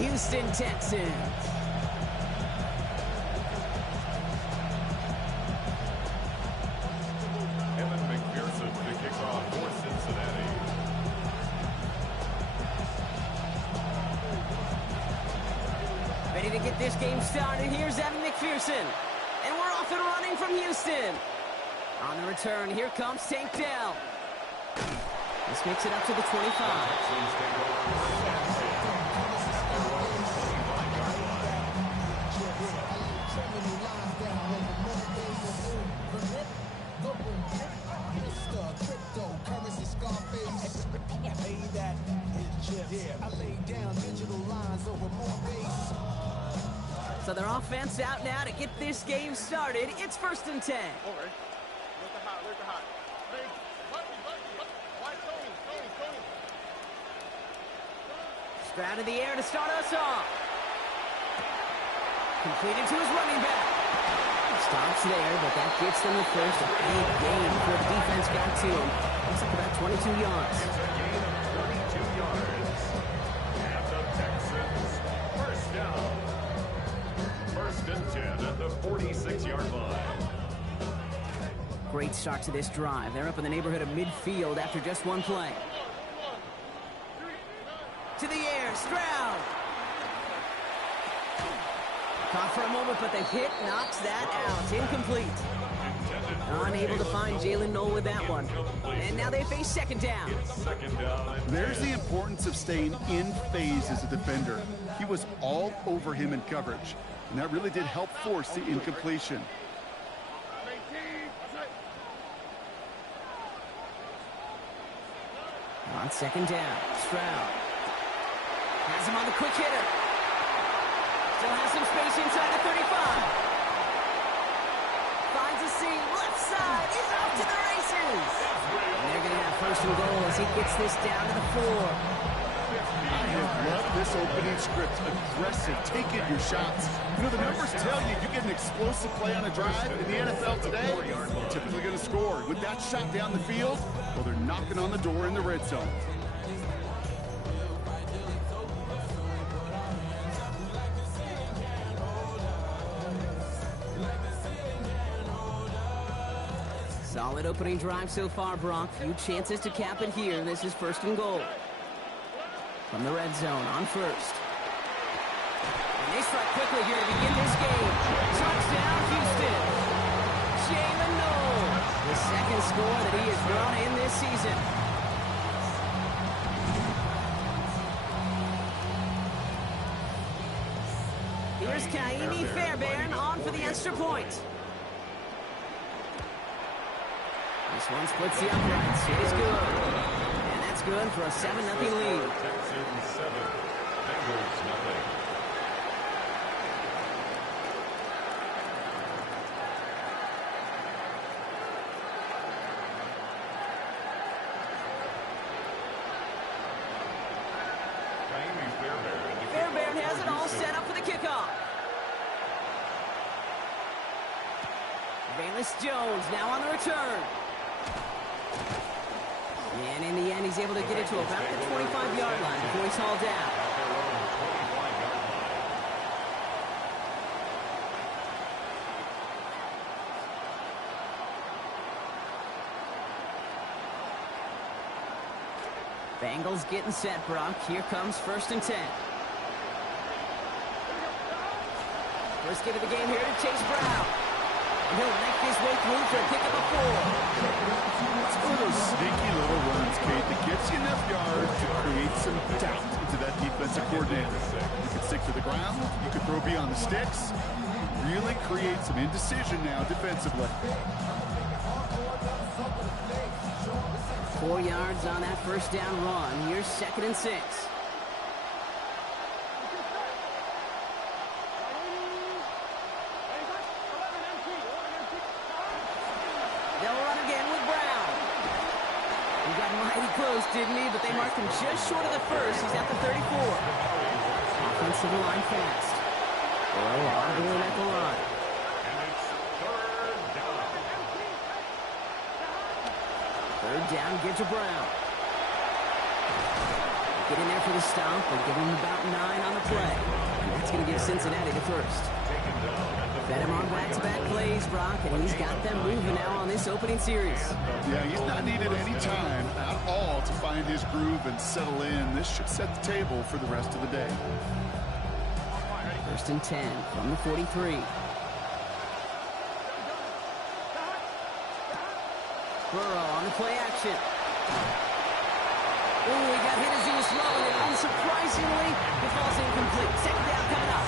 Houston Texans. To kick off for Cincinnati. Ready to get this game started. Here's Evan McPherson. And we're off and running from Houston. On the return, here comes Tank Dell. This makes it up to the 25. So their offense out now to get this game started. It's 1st and 10. Stroud in the air to start us off. Completed to his running back. Stops there, but that gets them the first big gain before the defense got to him. Looks like about 22 yards. It's a gain of 22 yards. And the Texans first down. 1st and 10 at the 46-yard line. Great start to this drive. They're up in the neighborhood of midfield after just one play. To the air, Stroud. Caught for a moment, but the hit knocks that out. Incomplete. Unable to find Jalen Noel with that one. And now they face 2nd down. There's the importance of staying in phase as a defender. He was all over him in coverage, and that really did help force the incompletion. On 2nd down, Stroud has him on the quick hitter. Still has some space inside the 35. Finds a seam, left side, he's off to the races. And they're going to have 1st and goal as he gets this down to the 4. I have loved this opening script. Aggressive, taking your shots. You know, the numbers tell you get an explosive play on a drive in the NFL today, you're typically going to score. With that shot down the field, well, they're knocking on the door in the red zone. Solid opening drive so far, Brock. Few chances to cap it here. This is 1st and goal. From the red zone on 1st. And they strike quickly here to begin this game. Touchdown, Houston. Jalen Noel, the 2nd score that he has brought in this season. Here's Kaimi Fairbairn on for the extra point. This one splits the uprights. It is good. And that's good for a 7-0 lead. Texans 7, Bengals 0. Fairbairn has it all set up for the kickoff. Bayless Jones now on the return. And in the end, he's able to get it to about the 25-yard line before he's hauled down. Bengals getting set, Brock. Here comes 1st and 10. First give of the game here to Chase Brown. And he'll make his way through for a pick of a 4. It's one of those sneaky little runs, Kate, that gets you enough yards to create some doubt into that defensive coordinator. You could stick to the ground. You could throw beyond the sticks. Really create some indecision now defensively. 4 yards on that 1st down run. Here's 2nd and 6. They'll run again with Brown. He got mighty close, didn't he? But they marked him just short of the 1st. He's at the 34. Offensive line fast. Oh, arguing at the line. Third down, get to Brown. Get in there for the stop, but give him about 9 on the play. Cincinnati to first. Fed him on back-to-back plays, Brock, and he's got them moving now on this opening series. Yeah, he's not needed any time at all to find his groove and settle in. This should set the table for the rest of the day. 1st and 10 from the 43. Burrow on the play action. Ooh, he got hit as he was throwing it. Unsurprisingly, it falls incomplete. Second down coming up.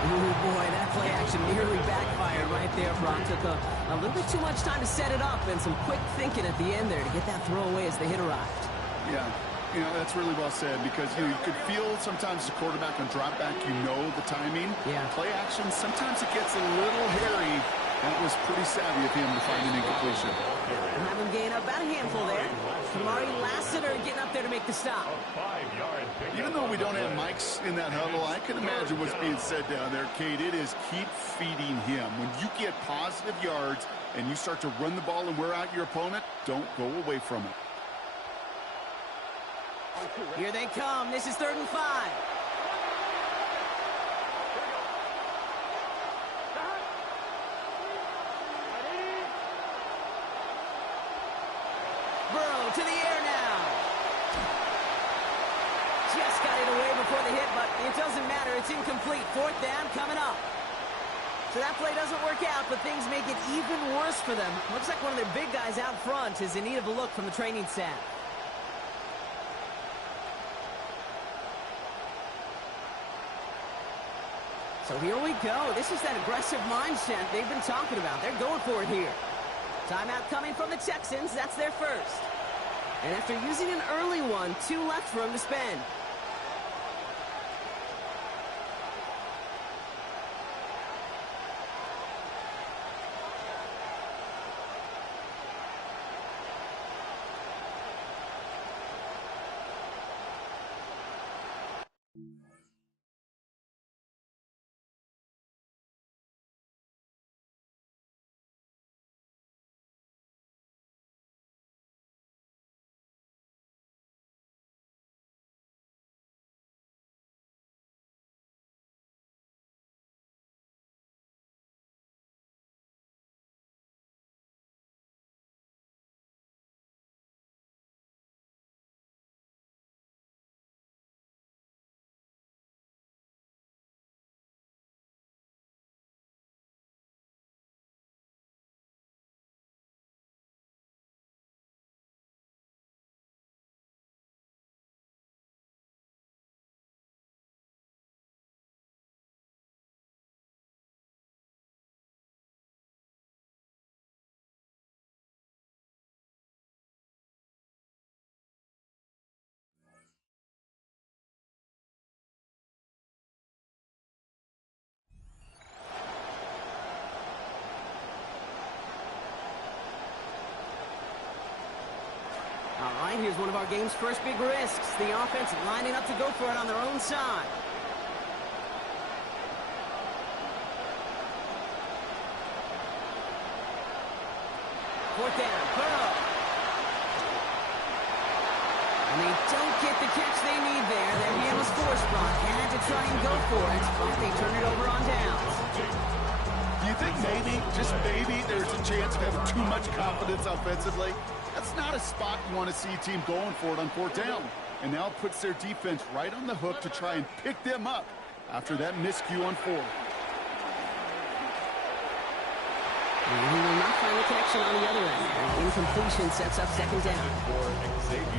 Ooh, boy, that play action nearly backfired right there. Brock took a little bit too much time to set it up and some quick thinking at the end there to get that throw away as the hit arrived. Yeah, you know, that's really well said because, you know, you could feel sometimes the quarterback on drop back, you know the timing. Yeah. Play action, sometimes it gets a little hairy. That was pretty savvy of him to find an incompletion. And have him gain about a handful there. Kamari Lassiter getting up there to make the stop. Even though we don't have mics in that huddle, I can imagine what's being said down there, Kate. It is keep feeding him. When you get positive yards and you start to run the ball and wear out your opponent, don't go away from it. Here they come. This is 3rd and 5. Burrow to the air now. Just got it away before the hit, but it doesn't matter. It's incomplete. 4th down coming up. So that play doesn't work out, but things make it even worse for them. Looks like one of their big guys out front is in need of a look from the training staff. So here we go. This is that aggressive mindset they've been talking about. They're going for it here. Timeout coming from the Texans. That's their first. And after using an early one, 2 left for him to spend. All right, here's one of our game's first big risks. The offense lining up to go for it on their own side. Fourth down, Burrow. And they don't get the catch they need there. Their hand was forced, Brock. Had to try and go for it, but they turn it over on downs. Do you think maybe, just maybe, there's a chance of having too much confidence offensively? That's not a spot you want to see a team going for it on 4th down. And now it puts their defense right on the hook to try and pick them up after that miscue on 4th. And he will not find the connection on the other end. And incompletion sets up 2nd down.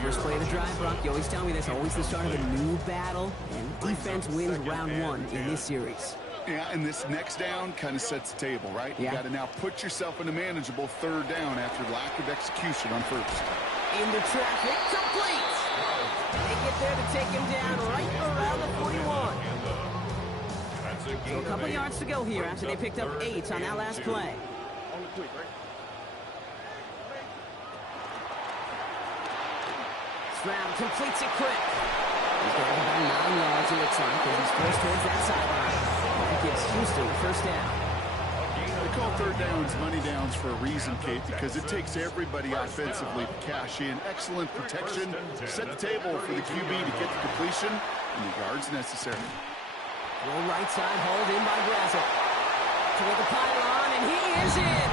First play of the drive, Brock, you always tell me this, always the start of a new battle. And defense wins round 1 in this series. Yeah, and this next down kind of sets the table, right? Yeah. You got to now put yourself in a manageable 3rd down after lack of execution on 1st. Into traffic, complete. They get there to take him down right around the 41. So a couple yards to go here after they picked up 8 on that last play. Stroud completes it quick. He's got about 9 yards, it looks like, as he's forced towards that sideline. That gives Houston the 1st down. They call 3rd downs money downs for a reason, Kate, because it takes everybody offensively to cash in. Excellent protection, set the table for the QB to get the completion and the yards necessary. Throw right side, hauled in by Brazel. Toward the pylon, and he is in!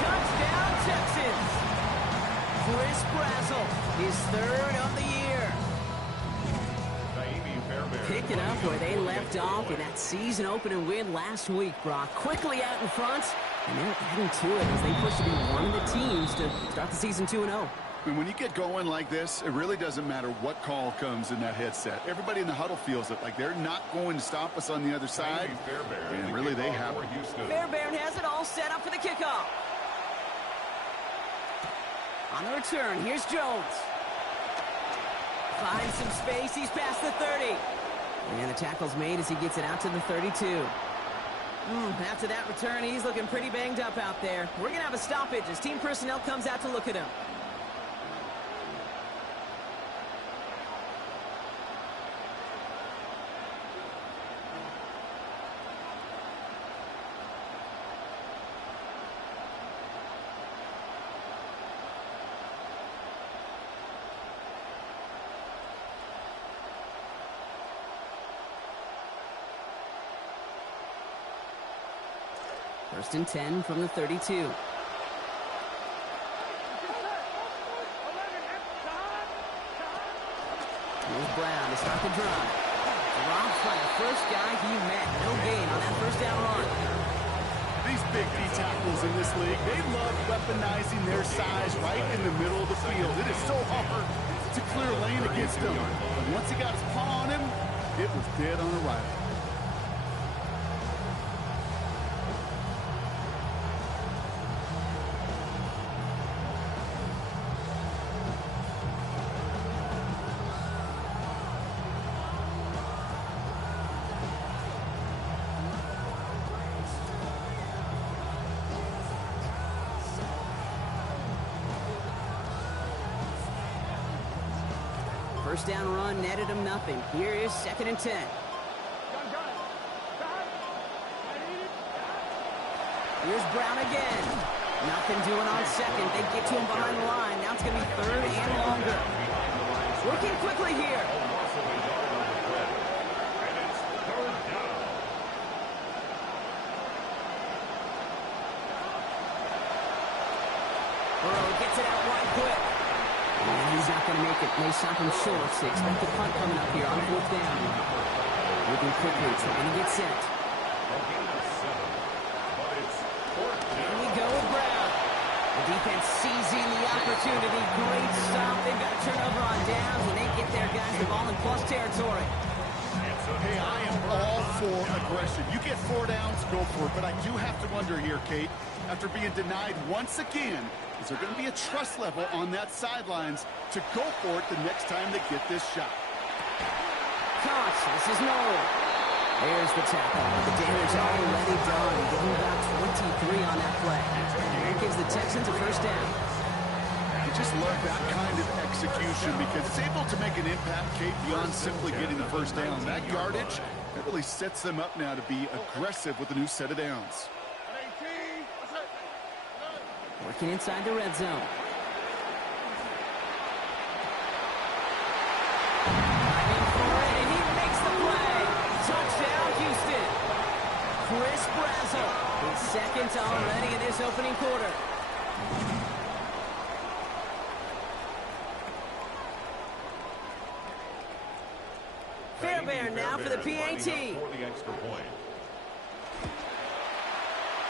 Touchdown, Texans! Chris Brazel, his third of the year. Picking up where they left off in that season-opening win last week, Brock. Quickly out in front, and they're adding to it as they push to be one of the teams to start the season 2-0. And when you get going like this, it really doesn't matter what call comes in that headset. Everybody in the huddle feels it, like they're not going to stop us on the other side, and really they have it. Fairbairn has it all set up for the kickoff. On the return, here's Jones. Finds some space, he's past the 30. And the tackle's made as he gets it out to the 32. After that return, he's looking pretty banged up out there. We're going to have a stoppage as team personnel comes out to look at him. First and 10 from the 32. Here's Brown to start the drive. Dropped by the first guy he met. No gain on that first down run. These big D tackles in this league, they love weaponizing their size right in the middle of the field. It is so hard to clear lane against him. But once he got his paw on him, it was dead on arrival. First down run netted him nothing. Here is second and 10. Here's Brown again. Nothing doing on second. They get to him behind the line. Now it's going to be third and longer. Working quickly here. Burrow gets it out wide quick. And he's not going to make it. They stop him short. So they expect the punt coming up here on fourth down. Moving quickly, trying to get set. Here we go with Brown. The defense seizing the opportunity. Great stop. They've got a turnover on downs, and they get their guys the ball in plus territory. Hey, I am all for aggression. You get 4 downs, go for it. But I do have to wonder here, Kate, after being denied once again, is there going to be a trust level on that sidelines to go for it the next time they get this shot? Cox, this is Noel. There's the tackle. The damage already done. Getting about 23 on that play. And it gives the Texans a first down. I just love that kind of execution because it's able to make an impact, Kate, beyond simply getting the first down. That yardage, that really sets them up now to be aggressive with a new set of downs. Working inside the red zone. Diving for it, and he makes the play. Touchdown, Houston. Chris Brazel, his second already in this opening quarter. Fairbairn now for the PAT.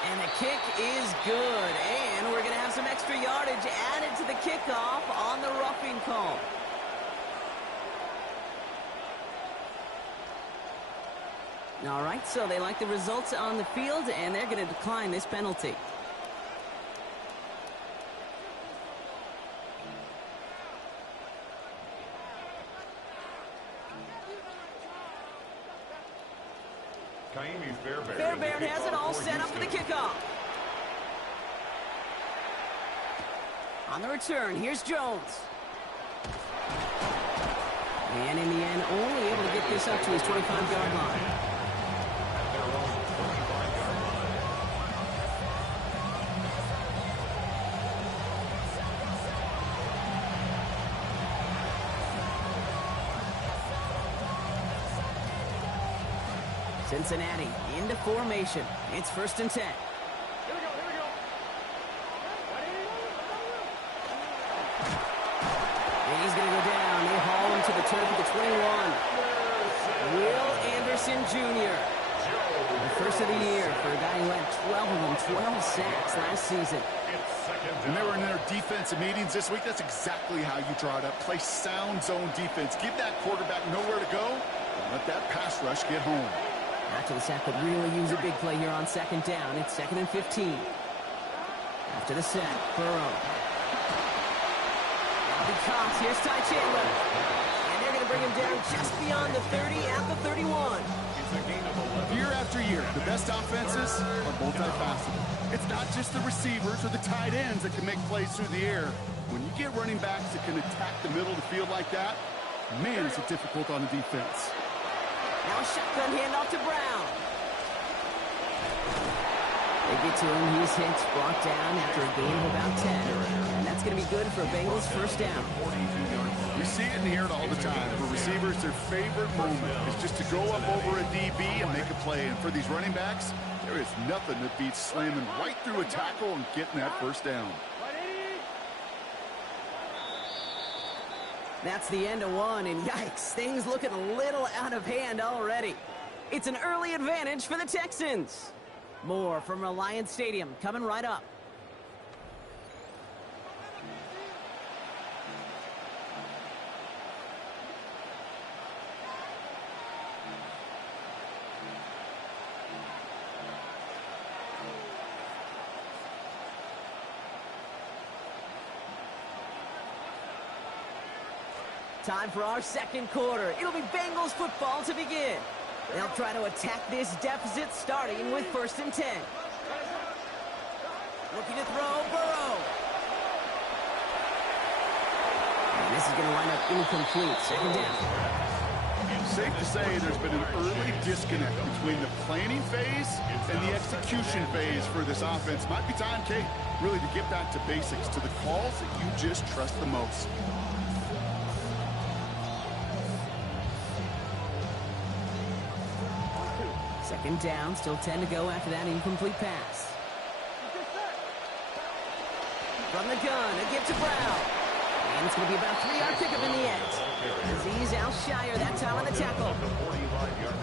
And the kick is good. And we're going to have some extra yardage added to the kickoff on the roughing call. All right, so they like the results on the field, and they're going to decline this penalty. Fairbairn has it all set up for the kickoff. On the return, here's Jones. And in the end, only able to get this up to his 25-yard line. Cincinnati into formation. It's 1st and 10. And he's going to go down. They haul him to the turf at the 21. Will Anderson Jr. The first of the year for a guy who had 12 of them, 12 sacks last season. When they were in their defensive meetings this week, that's exactly how you draw it up. Play sound zone defense. Give that quarterback nowhere to go. And let that pass rush get home. After the sack could really use a big play here on 2nd down. It's 2nd and 15. After the sack, Burrow. Cox, here's Ty Chandler. And they're going to bring him down just beyond the 30 at the 31. Year after year, the best offenses are multifaceted. It's not just the receivers or the tight ends that can make plays through the air. When you get running backs that can attack the middle of the field like that, man, is it difficult on the defense. Now a shotgun handoff to Brown. They get to him. He's hit, brought down after a gain of about 10. And that's going to be good for Bengals 1st down. We see it and hear it all the time. For receivers, their favorite moment is just to go up over a DB and make a play. And for these running backs, there is nothing that beats slamming right through a tackle and getting that 1st down. That's the end of one, and yikes, things looking a little out of hand already. It's an early advantage for the Texans. More from Reliant Stadium coming right up. Time for our 2nd quarter. It'll be Bengals football to begin. They'll try to attack this deficit starting with 1st and 10. Looking to throw, Burrow. And this is going to wind up incomplete. 2nd down. Safe to say there's been an early disconnect between the planning phase and the execution phase for this offense. Might be time, Kate, really to get back to basics, to the calls that you just trust the most. Second down, still 10 to go after that incomplete pass. From the gun, a give to Brown. And it's going to be about a 3-yard pickup in the end. Azeez Al-Shire that time on the tackle.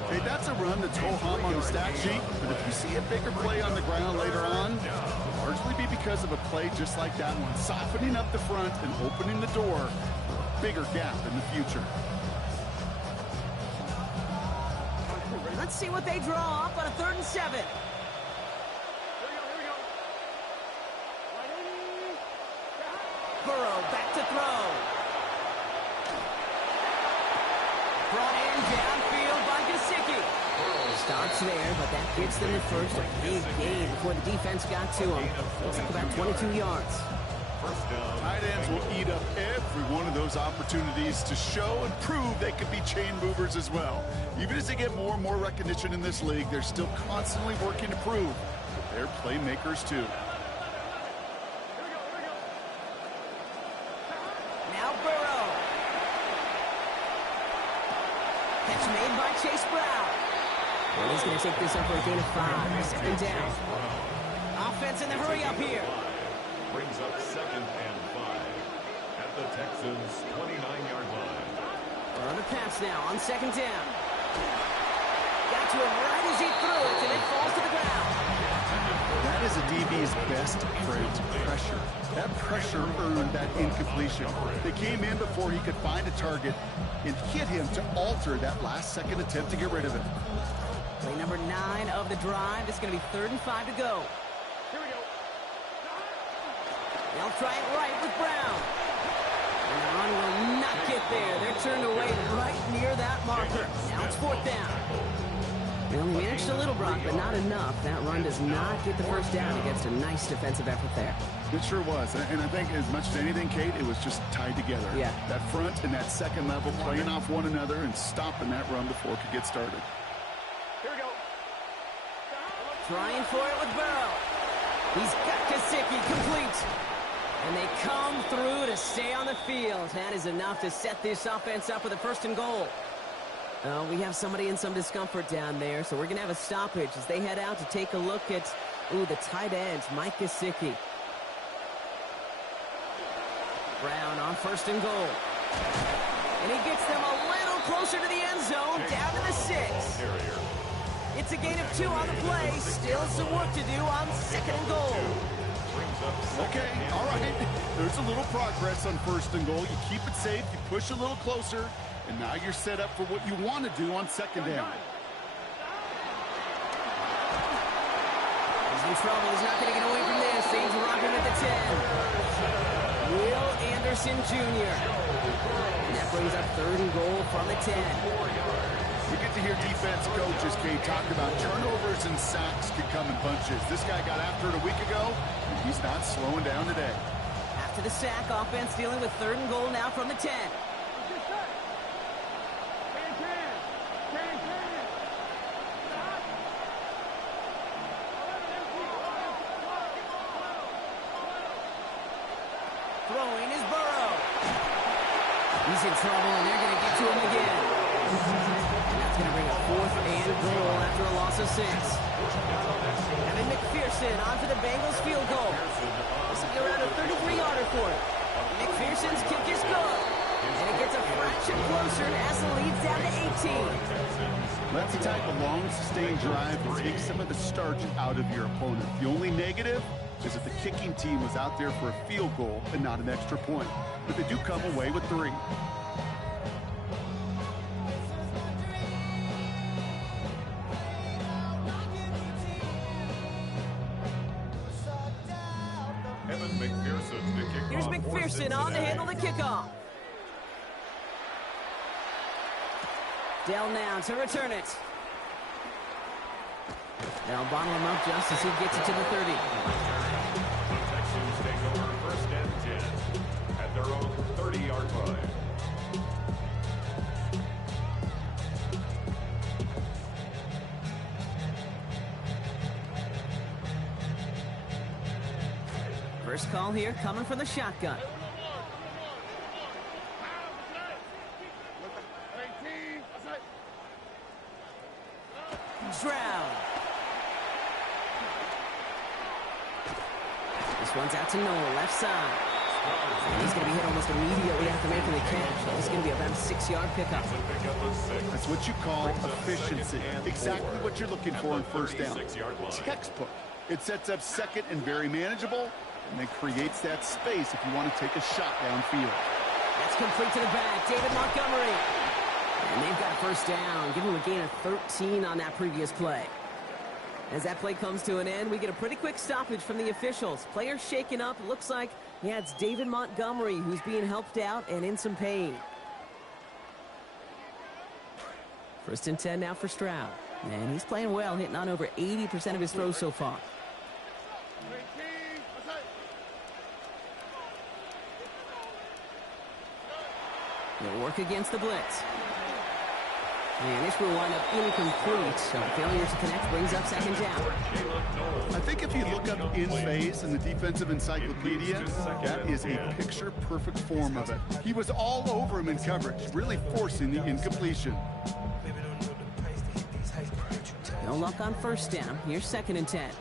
Hey, that's a run that's ho-hum on the stat sheet, but if you see a bigger play on the ground later on, it'll largely be because of a play just like that one, softening up the front and opening the door for a bigger gap in the future. Let's see what they draw up on a 3rd and 7. Burrow back to throw. Brought in downfield by Gesicki. Starts there, but that gets them the first. A big gain before the defense got to him. Looks like about 22 yards. Tight ends will eat up every one of those opportunities to show and prove they could be chain movers as well. Even as they get more and more recognition in this league, they're still constantly working to prove that they're playmakers too. Now Burrow. Catch made by Chase Brown. And he's going to take this up for a gain of 5. 2nd down. Offense in the hurry up here. Brings up 2nd and 5 at the Texans' 29-yard line. On the pass now on 2nd down. Got to him right as he threw it, and it falls to the ground. That is a DB's best trait, pressure. That pressure earned that incompletion. They came in before he could find a target and hit him to alter that last-second attempt to get rid of it. Play number 9 of the drive. It's going to be 3rd and 5 to go. They'll try it right with Brown. And the run will not get there. They're turned away right near that marker. Now it's 4th down. They only managed a little, Brock, but not enough. That run does not get the 1st down against a nice defensive effort there. It sure was. And I think as much as anything, Kate, it was just tied together. Yeah. That front and that 2nd level playing off one another and stopping that run before it could get started. Here we go. Trying for it with Burrow. He's got Gesicki complete. And they come through to stay on the field. That is enough to set this offense up with a 1st and goal. We have somebody in some discomfort down there, so we're going to have a stoppage as they head out to take a look at, the tight ends, Mike Gesicki. Brown on 1st and goal. And he gets them a little closer to the end zone, down to the 6. It's a gain of 2 on the play. Still some work to do on 2nd and goal. Okay, all right. There's a little progress on 1st and goal. You keep it safe, you push a little closer, and now you're set up for what you want to do on 2nd down. He's in trouble. He's not going to get away from this. They drop him at the 10. Will Anderson Jr. And that brings up 3rd and goal from the 10. We get to hear defense coaches, Kate, talk about turnovers and sacks can come in bunches. This guy got after it a week ago, and he's not slowing down today. After the sack, offense dealing with 3rd and goal now from the 10. Throwing is Burrow. He's in trouble, and they're going to get to him again. And that's going to bring a 4th and goal after a loss of 6. Evan McPherson on for the Bengals field goal. This will be around a 33-yarder for him. McPherson's kick is good. And it gets a fraction closer as the lead's down to 18. That's the type of long, sustained drive that takes some of the starch out of your opponent. The only negative is that the kicking team was out there for a field goal and not an extra point. But they do come away with 3. Here's McPherson on to handle the kickoff. Dell now to return it. They'll bottle him up just as he gets it to the 30. Texans take over 1st and 10 at their own 30-yard line. First call here coming from the shotgun. Stroud. This one's out to Noel, left side. And he's going to be hit almost immediately after making the catch. This is going to be about a 6-yard pickup. That's what you call efficiency. Exactly what you're looking for in 1st down. Textbook. It sets up 2nd and very manageable, and then creates that space if you want to take a shot downfield. That's complete to the back. David Montgomery. And they've got a 1st down. Give him a gain of 13 on that previous play. As that play comes to an end, we get a pretty quick stoppage from the officials. Players shaken up. It looks like, it's David Montgomery who's being helped out and in some pain. 1st and 10 now for Stroud. And he's playing well, hitting on over 80% of his throws so far. They'll work against the blitz. And this will wind up incomplete, so failure to connect brings up 2nd down. I think if you look up in phase in the defensive encyclopedia, that is a picture-perfect form of it. He was all over him in coverage, really forcing the incompletion. No luck on 1st down. Here's 2nd and 10.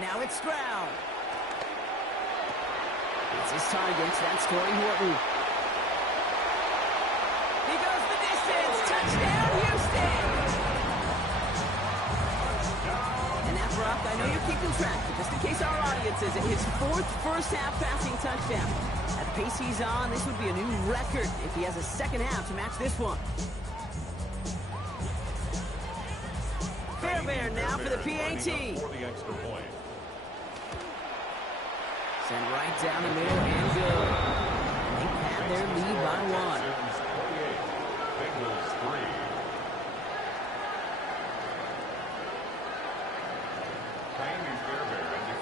Now it's Stroud. It's his target. That's Torrey Horton. He goes the distance. Touchdown, Houston. And that, Brock, I know you're keeping track, but just in case our audience is it, his 4th first-half passing touchdown. At the pace he's on, this would be a new record if he has a 2nd half to match this one. Fairbairn now for the PAT. Send right down the middle and good. They have their lead by 1. Bengals 3.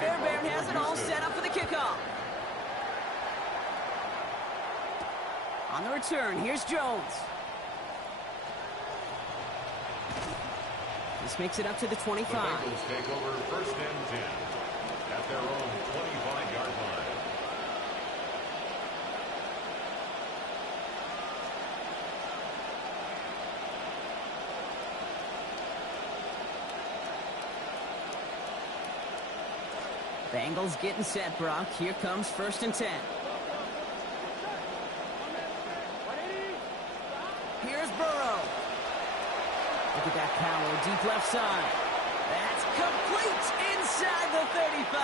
Fairbairn has it all set up for the kickoff. On the return, here's Jones. This makes it up to the 25. The Bengals take over 1st and 10 at their own 25-yard line. Bengals getting set, Brock. Here comes 1st and 10. Here's Burrow. Look at that power, deep left side. That's complete inside the 35.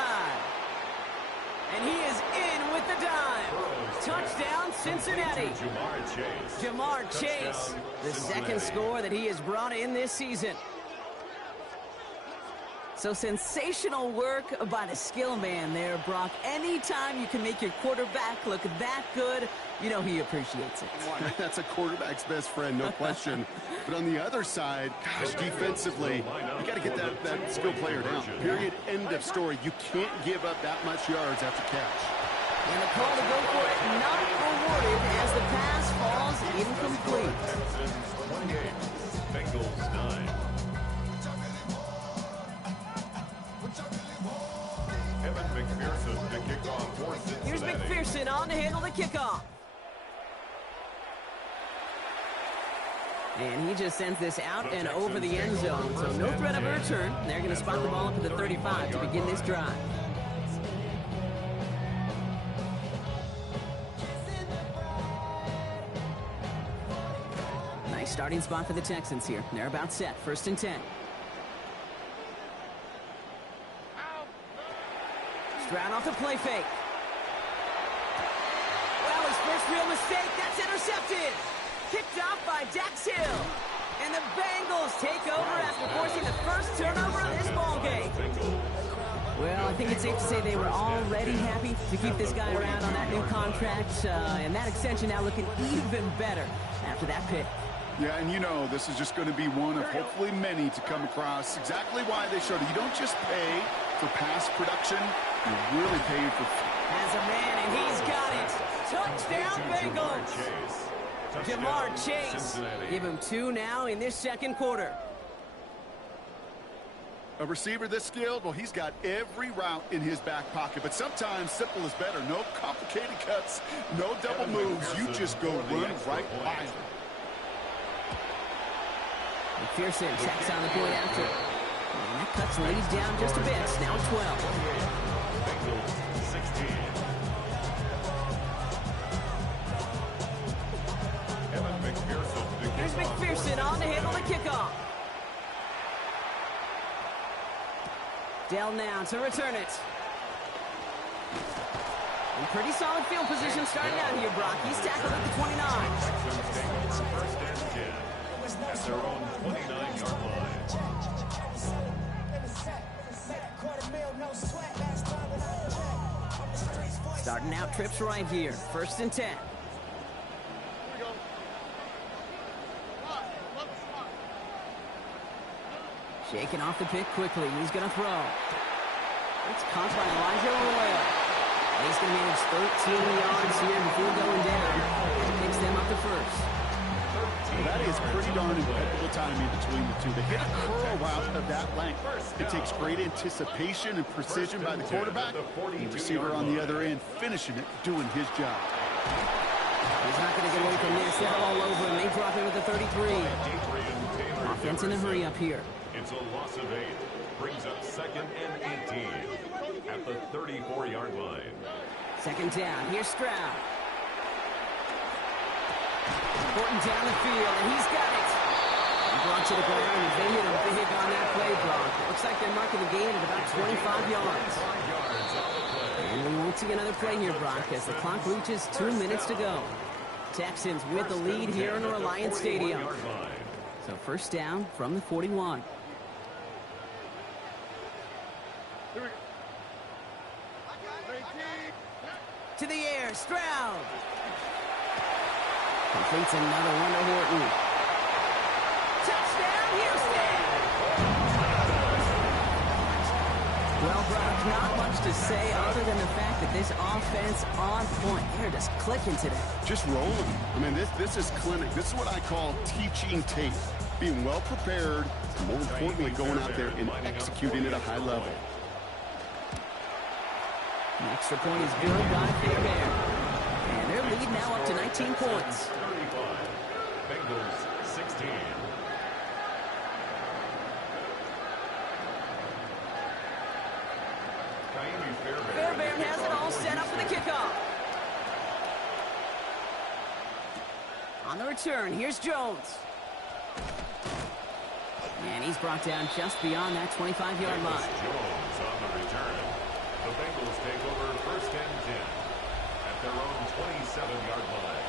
And he is in with the dime. Touchdown, Cincinnati. Jamar Chase, the second score that he has brought in this season. So sensational work by the skill man there, Brock. Anytime you can make your quarterback look that good, you know he appreciates it. That's a quarterback's best friend, no question. But on the other side, gosh, defensively, you got to get that skill player down. Period, end of story. You can't give up that much yards after catch. And the call to go for it not awarded as the pass falls incomplete. Bengals 9. McPherson to kick off for Cincinnati. Here's McPherson on to handle the kickoff. And he just sends this out and over the end zone. So no threat of a return. They're going to spot the ball up at the 35 to begin this drive. Nice starting spot for the Texans here. They're about set. 1st and 10. Stroud off the play fake. Well, his first real mistake, that's intercepted. Picked off by Dax Hill. And the Bengals take over after forcing the first turnover of this ballgame. Well, I think it's safe to say they were already happy to keep this guy around on that new contract. And that extension now looking even better after that pick. Yeah, and you know this is just going to be one of hopefully many to come across. Exactly why they showed it. You don't just pay for pass production. You're really paying for... Has a man, and he's got it. Touchdown, Bengals. Jamar Chase. Give him 2 now in this second quarter. A receiver this skilled, well, he's got every route in his back pocket. But sometimes simple is better. No complicated cuts, no double moves. You just go run right by him. McPherson checks on the point after. And that cuts leads down just a bit. Now 12. Bengals 16. Here's McPherson on to handle the kickoff. Dell now to return it. In pretty solid field position starting out here, Brock. He's tackled at the 29. First and 10 at their own 29-yard line. Starting out trips right here. 1st and 10. Shaking off the pick quickly. He's going to throw. It's caught by Elijah Arroyo. He's going to manage 13 yards here before going down. Picks them up to 1st. Well, that is pretty darn impeccable timing between the two. They hit a curl route of that length. It takes great anticipation and precision by the quarterback. The receiver on the other end finishing it, doing his job. He's not going to get away from this. They're all over him. They drop him with the 33. Offense in a hurry up here. It's a loss of 8. Brings up 2nd and 18 at the 34-yard line. 2nd down. Here's Stroud. Important down the field, and he's got it. He brought to the ground, and they hit him big on that play, Brock. Looks like they're marking the gain at about 25 yards. And we won't see another play here, Brock, as the clock reaches 2 minutes to go. Texans with the lead here in Reliance Stadium. So 1st down from the 41. To the air, Stroud. Completes another one to Horton. Touchdown, Houston! Well, Brock, not much to say other than the fact that this offense on point. They're just clicking today. Just rolling. I mean, this is clinic. This is what I call teaching tape. Being well prepared, and more importantly, going out there and executing at a high level. An extra point is good by Fairbairn. And their lead now up to 19 points. 35. Bengals 16. and has it all set up for the kickoff. On the return, here's Jones. And he's brought down just beyond that 25-yard line. Jones on the return. The Bengals take over 1st and 10 at their own 27-yard line.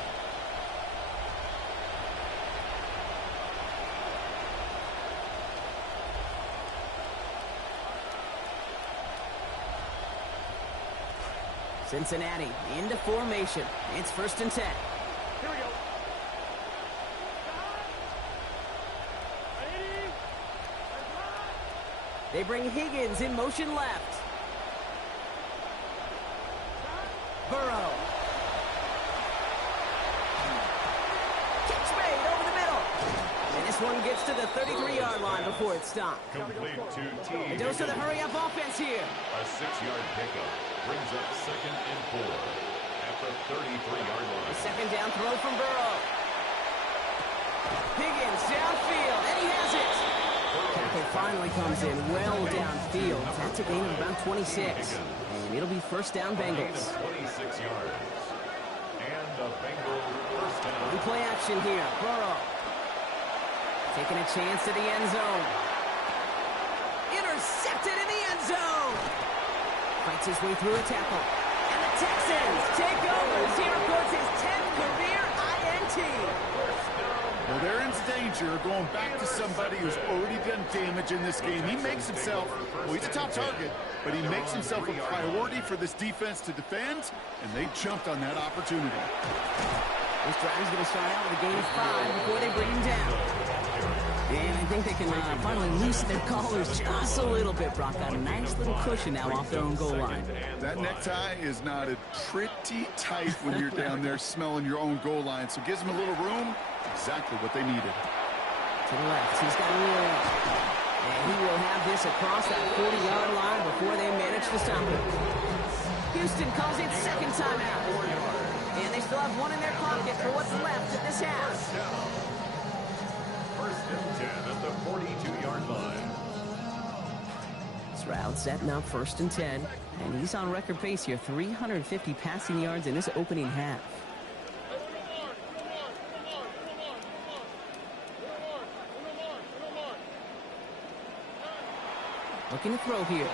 Cincinnati into formation. It's 1st and 10. Here we go. They bring Higgins in motion left. Burrow. Catch made over the middle. And this one gets to the 33-yard line before it's stopped. Complete to T. A dose of the hurry-up offense here. A 6-yard pickup brings up 2nd and 4 at the 33-yard line. A second down throw from Burrow. Higgins downfield, and he has it. Tackle finally comes in well downfield. That's a gain of about 26. And it'll be 1st down Bengals. 26 yards. And the Bengals 1st down. On play action here. Burrow. Taking a chance to the end zone. Intercepted in the end zone. Fights his way through a tackle. And the Texans take over as he records his 10th career INT. Well, they're in danger of going back to somebody who's already done damage in this game. He makes himself, well, he's a top target, but he makes himself a priority for this defense to defend, and they jumped on that opportunity. This drive is going to start out with a gain of 5 before they bring him down. And I think they can finally loosen their collars just a little bit. Brock got a nice little cushion now off their own goal line. That necktie is knotted pretty tight when you're down there smelling your own goal line, so it gives them a little room. Exactly what they needed. To the left, he's got a roll. And he will have this across that 40-yard line before they manage to stop him. Houston calls it 2nd timeout. And they still have one in their pocket for what's left of this half. 1st and 10 at the 42-yard line. Stroud setting up 1st and 10. And he's on record pace here, 350 passing yards in this opening half. Looking to throw here.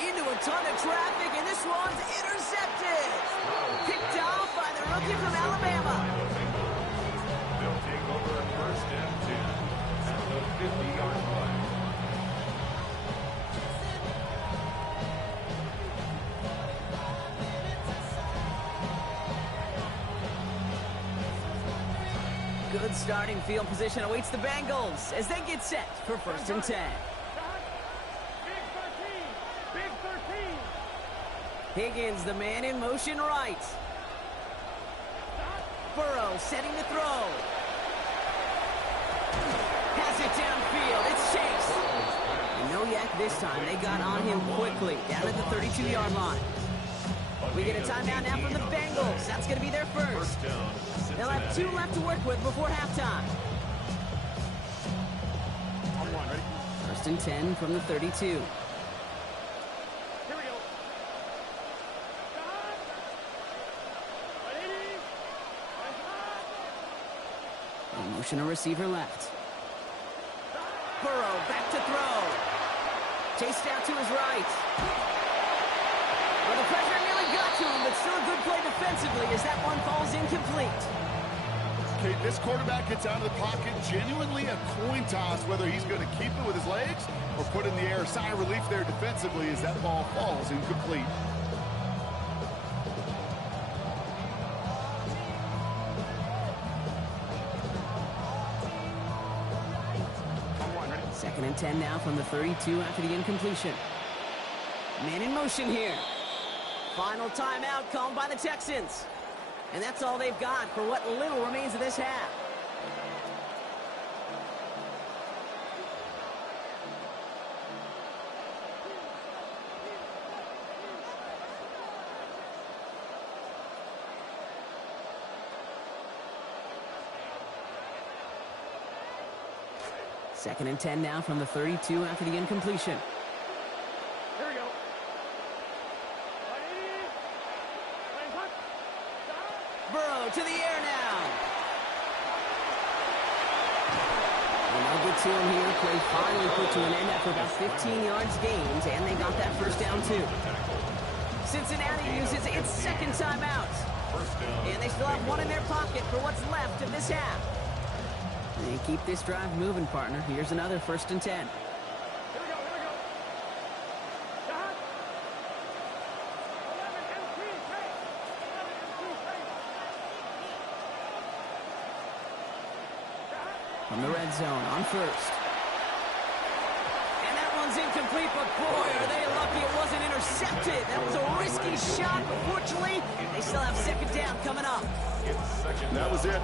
Into a ton of traffic, and this one's intercepted. Picked off by the rookie from Alabama. They'll take over 1st and 10 at the 50-yard line. Good starting field position awaits the Bengals as they get set for 1st and 10. Big 13. Higgins, the man in motion right. Burrow setting the throw. Has it downfield. It's Chase. And no yak this time. They got on him quickly down at the 32-yard line. We get a timeout now from the Bengals. That's going to be their first. They'll have 2 left to work with before halftime. 1st and 10 from the 32. Here we go. In motion, a receiver left. Burrow back to throw. Chased out to his right. Well, the pressure nearly got to him, but still a good play defensively as that one falls incomplete. Okay, this quarterback gets out of the pocket, genuinely a coin toss whether he's going to keep it with his legs or put in the air. Sigh of relief there defensively as that ball falls incomplete. Second and 10 now from the 32 after the incompletion. Man in motion here. Final timeout called by the Texans. And that's all they've got for what little remains of this half. Second and 10 now from the 32 after the incompletion. to the air now. And they'll get to him here. Play finally put to an end after about 15 yards gained, and they got that first down too. Cincinnati uses its second timeout. And they still have one in their pocket for what's left of this half. They keep this drive moving, partner. Here's another 1st and 10. Here we go, here we go. Shot. 11 MT, take. 11 MT, take. Shot. From the red zone on 1st. And that one's incomplete, but boy, are they lucky it wasn't intercepted. That was a risky shot, but fortunately, they still have 2nd down coming up. That was it.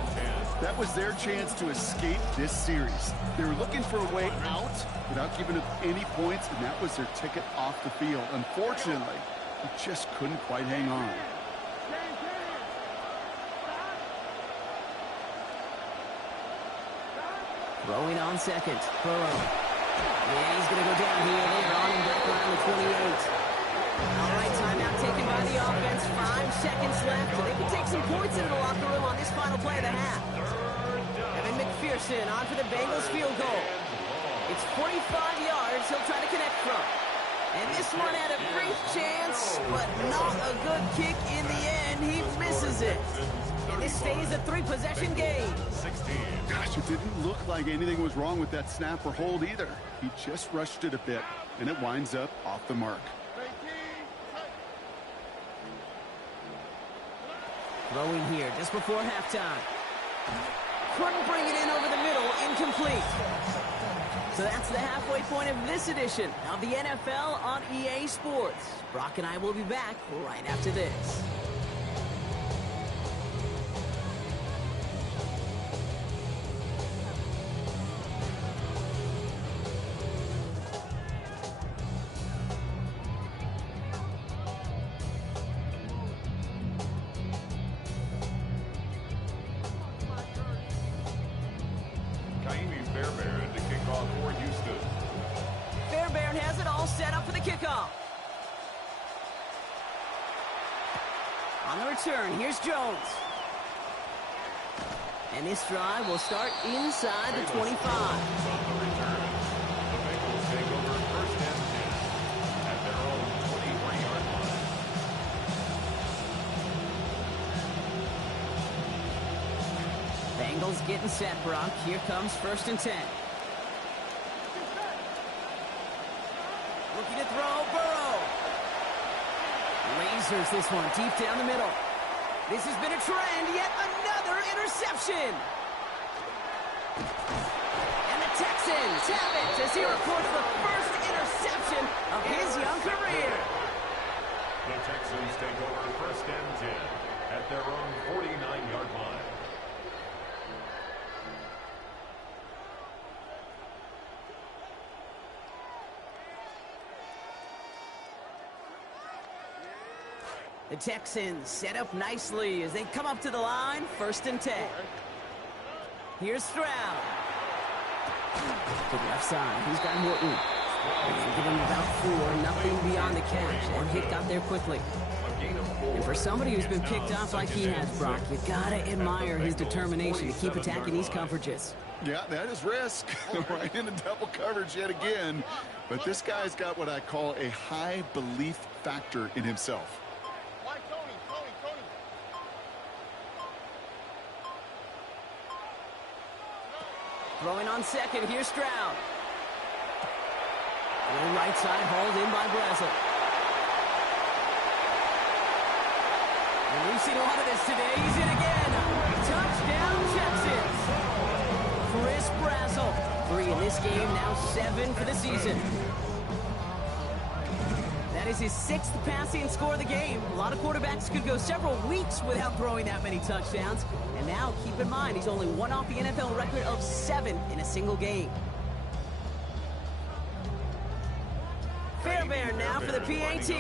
That was their chance to escape this series. They were looking for a way out without giving up any points, and that was their ticket off the field. Unfortunately, they just couldn't quite hang on. Throwing on 2nd. Burrow. Yeah, he's going to go down here. They are on him back around the 28. All right, timeout taken by the offense. 5 seconds left. They can take some points into the locker room on this final play of the half. Evan McPherson on for the Bengals field goal. It's 45 yards he'll try to connect from. And this one had a brief chance, but not a good kick in the end. He misses it. And this stays a 3-possession game. Gosh, it didn't look like anything was wrong with that snap or hold either. He just rushed it a bit, and it winds up off the mark. Throwing here just before halftime. Couldn't bring it in over the middle. Incomplete. So that's the halfway point of this edition of the NFL on EA Sports. Brock and I will be back right after this. On the return, here's Jones. And this drive will start inside the 25. Bengals getting set, Brock. Here comes 1st and 10. Looking to throw, Burrow. Lasers this one deep down the middle. This has been a trend, yet another interception. And the Texans have it as he records the first interception of his young career. The Texans take over 1st and 10 at their own 49-yard line. The Texans set up nicely as they come up to the line, 1st and 10. Here's Stroud. To the left side, he's got Horton. They give him about 4, nothing beyond the catch, and Hitt got there quickly. And for somebody who's been picked off like he has, Brock, you gotta admire his determination to keep attacking these coverages. Yeah, that is risk. Right into double coverage yet again. But this guy's got what I call a high belief factor in himself. Throwing on 2nd, here's Stroud. And right side hauled in by Brazel. And we've seen a lot of this today. He's in again. Touchdown, Texans. Chris Brazel. 3 in this game, now 7 for the season. That is his 6th passing score of the game. A lot of quarterbacks could go several weeks without throwing that many touchdowns. And now, keep in mind, he's only one off the NFL record of 7 in a single game. Fairbairn now for the PAT.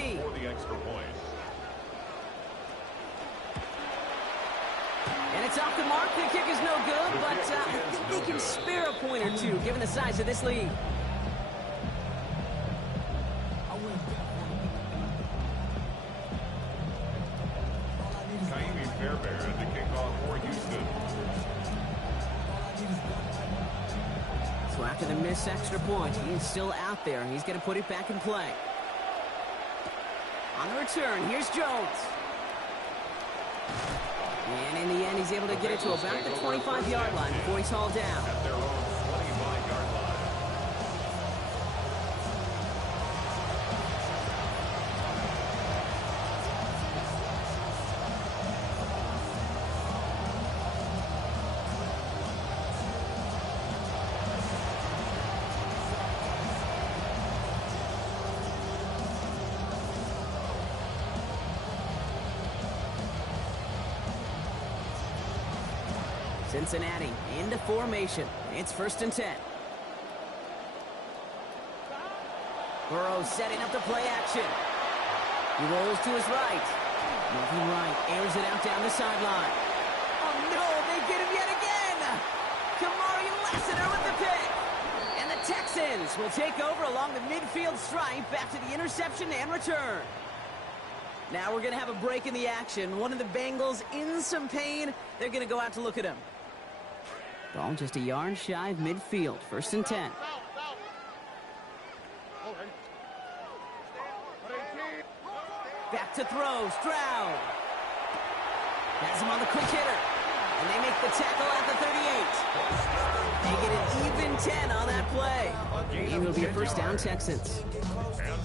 And it's off the mark. The kick is no good, but I think they can spare a point or two, given the size of this lead. kickoff for Houston. So after the missed extra point, he is still out there. He's going to put it back in play. On the return, here's Jones. And in the end, he's able to get it to about the 25-yard line before he's hauled down. At their own 25-yard line. Cincinnati into formation. It's 1st and 10. Burrow setting up the play action. He rolls to his right. Moving right, airs it out down the sideline. Oh no, they get him yet again! Kamari Lassiter with the pick. And the Texans will take over along the midfield stripe after the interception and return. Now we're going to have a break in the action. One of the Bengals in some pain. They're going to go out to look at him. Ball just a yard shy of midfield. 1st and 10. Back to throw. Stroud. Has him on the quick hitter. And they make the tackle at the 38. They get an even 10 on that play. And it'll be a 1st down, Texans.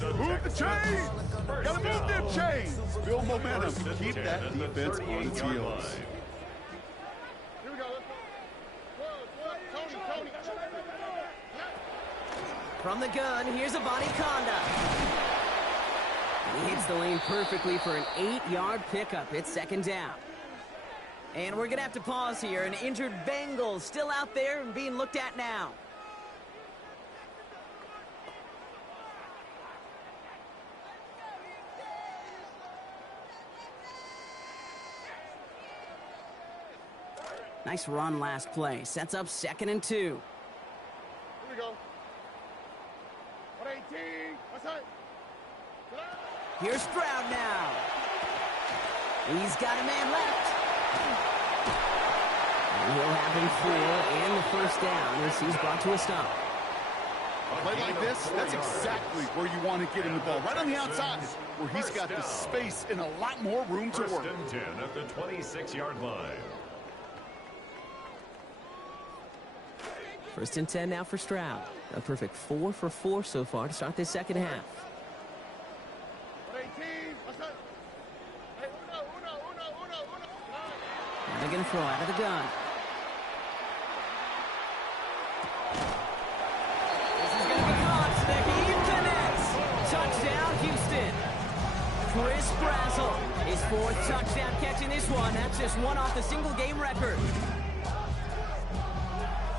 Move the chains! Gotta move them chains! Build momentum and keep that defense on its heels. Here we go. Tony. From the gun, here's a body conda. He hits the lane perfectly for an 8-yard pickup. It's 2nd down. And we're going to have to pause here. An injured Bengal still out there and being looked at now. Nice run last play. Sets up 2nd and 2. Here we go. 118. What's that? Here's Stroud now. He's got a man left. And he'll have him 4 and the 1st down as he's brought to a stop. A play like this, that's exactly where you want to get him the ball. Right on the outside, where he's got the space and a lot more room to work. 1st and 10 at the 26-yard line. 1st and 10 now for Stroud. A perfect 4 for 4 so far to start this 2nd half. 118. What's that? Hey, uno. Now they're going to throw out of the gun. This is going to be caught. He connects. Touchdown, Houston. Chris Brazzell, his 4th touchdown catch in this one. That's just one off the single-game record.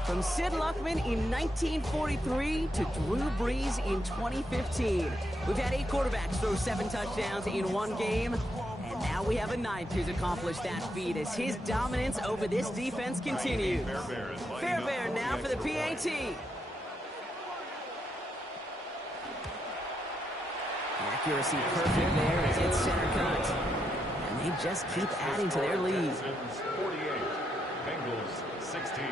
From Sid Luckman in 1943 to Drew Brees in 2015. We've had 8 quarterbacks throw 7 touchdowns in one game. And now we have a 9th who's accomplished that feat as his dominance over this defense continues. Fairbairn now for the PAT. Accuracy perfect there as it's center cut. And they just keep adding to their lead. 48, Bengals 16.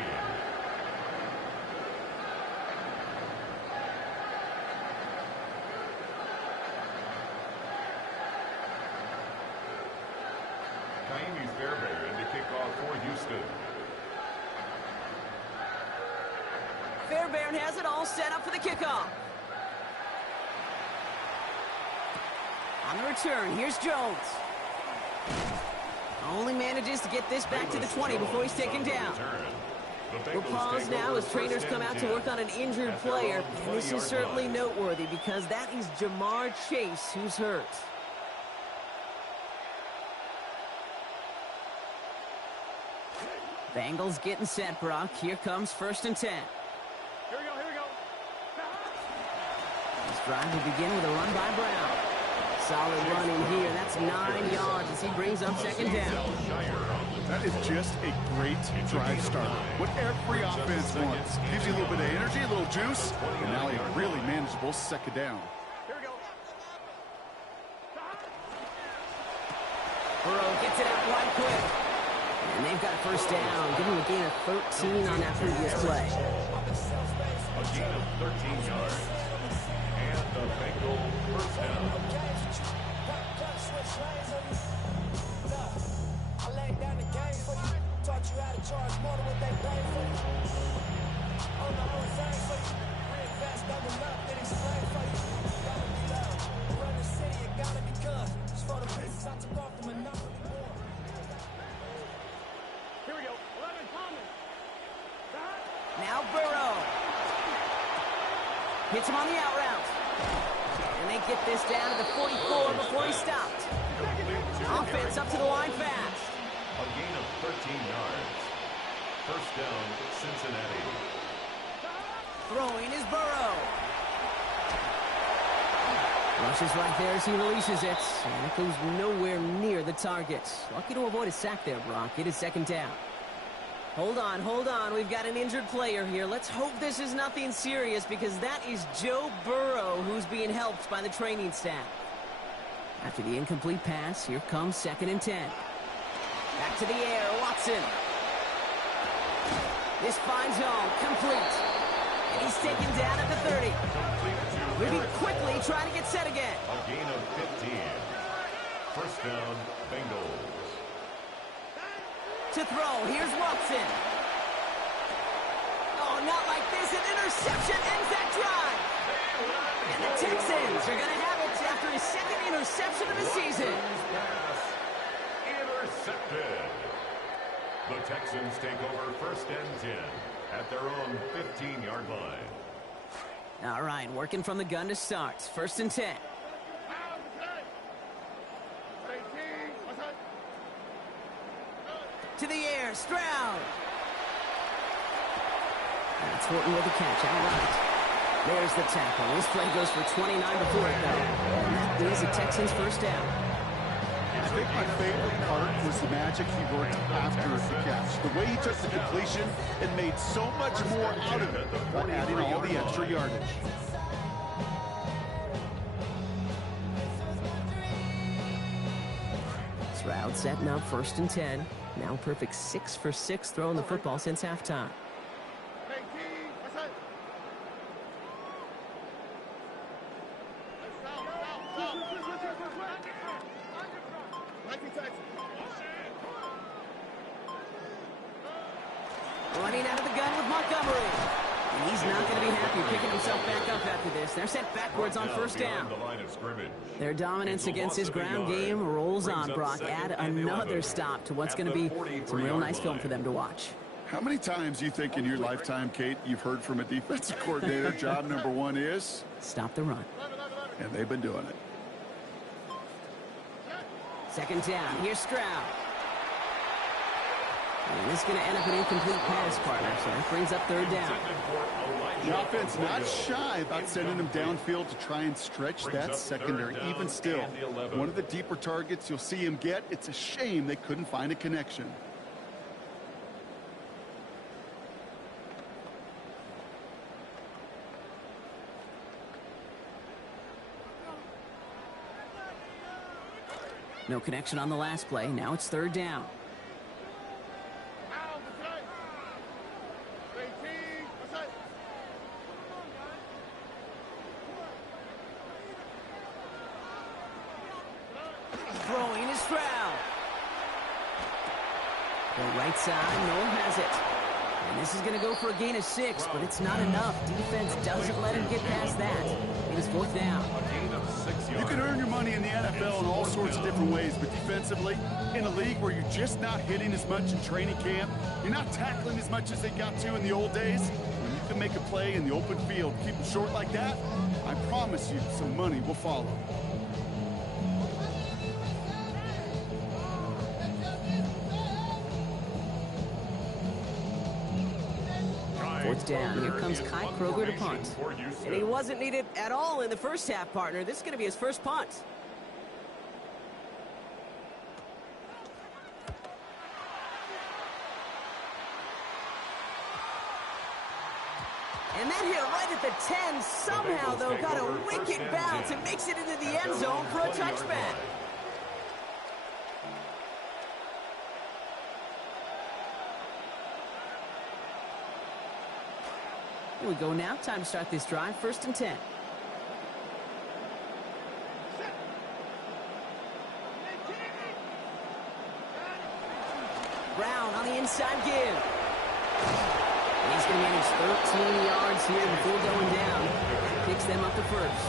Fairbairn to kick off for Houston. Fairbairn has it all set up for the kickoff. On the return, here's Jones. Only manages to get this back to the 20 before he's taken down. We'll pause now as trainers come out to work on an injured player. And this is certainly noteworthy because that is Jamar Chase who's hurt. Bengals getting set, Brock. Here comes 1st and 10. Here we go. This drive will begin with a run by Brown. Solid run in here. That's 9 yards as he brings up 2nd down. That is just a great drive starter. What every offense wants. Gives you a little bit of energy, a little juice, and now a really manageable 2nd down. Here we go. Burrow gets it out wide quick. And they've got a first down, giving them a gain of 13 on that previous play. A gain of 13 yards. And the Bengals first down. I laid down the game for you. Taught you how to charge more than what they pay for you. On the whole thing for you. Reinvest, double up, then explain for you. Gotta be loud. Run the city, it gotta be good. Just for the pieces I took off the monopoly board. Here we go. 11 coming. Now Burrow. Hits him on the out route. And they get this down to the 44 before he stopped. Offense up to the line fast. A gain of 13 yards. First down, Cincinnati. Throwing is Burrow. Rushes right there as he releases it. And it goes nowhere near the target. Lucky to avoid a sack there, Brock. It is second down. Hold on, hold on. We've got an injured player here. Let's hope this is nothing serious because that is Joe Burrow who's being helped by the training staff. After the incomplete pass, here comes 2nd and 10. Back to the air, Watson. This finds home, complete. And he's taken down at the 30. Moving quickly, trying to get set again. A gain of 15. First down, Bengals. To throw, here's Watson. Oh, not like this. An interception ends that drive. And the Texans are going to have it after his second interception of the season. Pass intercepted. The Texans take over 1st and 10 at their own 15-yard line. All right, working from the gun to start. 1st and 10. To the air, Stroud. That's Horton with the catch, outright. There's the tackle. This play goes for 29 before it, though. And that is the Texans' first down. I think my favorite part was the magic he worked after the catch. The way he took the completion and made so much more out of it by adding all the extra yardage. Stroud setting up 1st and 10. Now perfect 6 for 6 throwing the football since halftime. Running out of the gun with Montgomery. And he's not going to be happy picking himself back up after this. They're sent backwards on 1st down. Their dominance against his ground game rolls on, Brock. Add another stop to what's going to be some real nice film for them to watch. How many times do you think in your lifetime, Kate, you've heard from a defensive coordinator, job number 1 is? Stop the run. And they've been doing it. 2nd down. Here's Stroud. And this is going to end up an incomplete pass, partner, so that brings up 3rd down. The offense not shy about sending them downfield to try and stretch that secondary. Even still, one of the deeper targets you'll see him get, it's a shame they couldn't find a connection. No connection on the last play. Now it's 3rd down. Throwing is Stroud. The right side, Noel has it. And this is going to go for a gain of 6, but it's not enough. Defense doesn't let him get past that. It is 4th down. You can earn your money in the NFL in all sorts of different ways, but defensively, in a league where you're just not hitting as much in training camp, you're not tackling as much as they got to in the old days, when you can make a play in the open field, keep them short like that, I promise you some money will follow. Fourth down. Here comes Kai Kroger to punt. And he wasn't needed at all in the first half, partner. This is going to be his first punt. And that hit right at the 10. Somehow, though, got a wicked bounce and makes it into the end zone for a touchback. Here we go now. Time to start this drive. 1st and 10. Brown on the inside give. And he's going to manage 13 yards here before going down. Picks them up to 1st.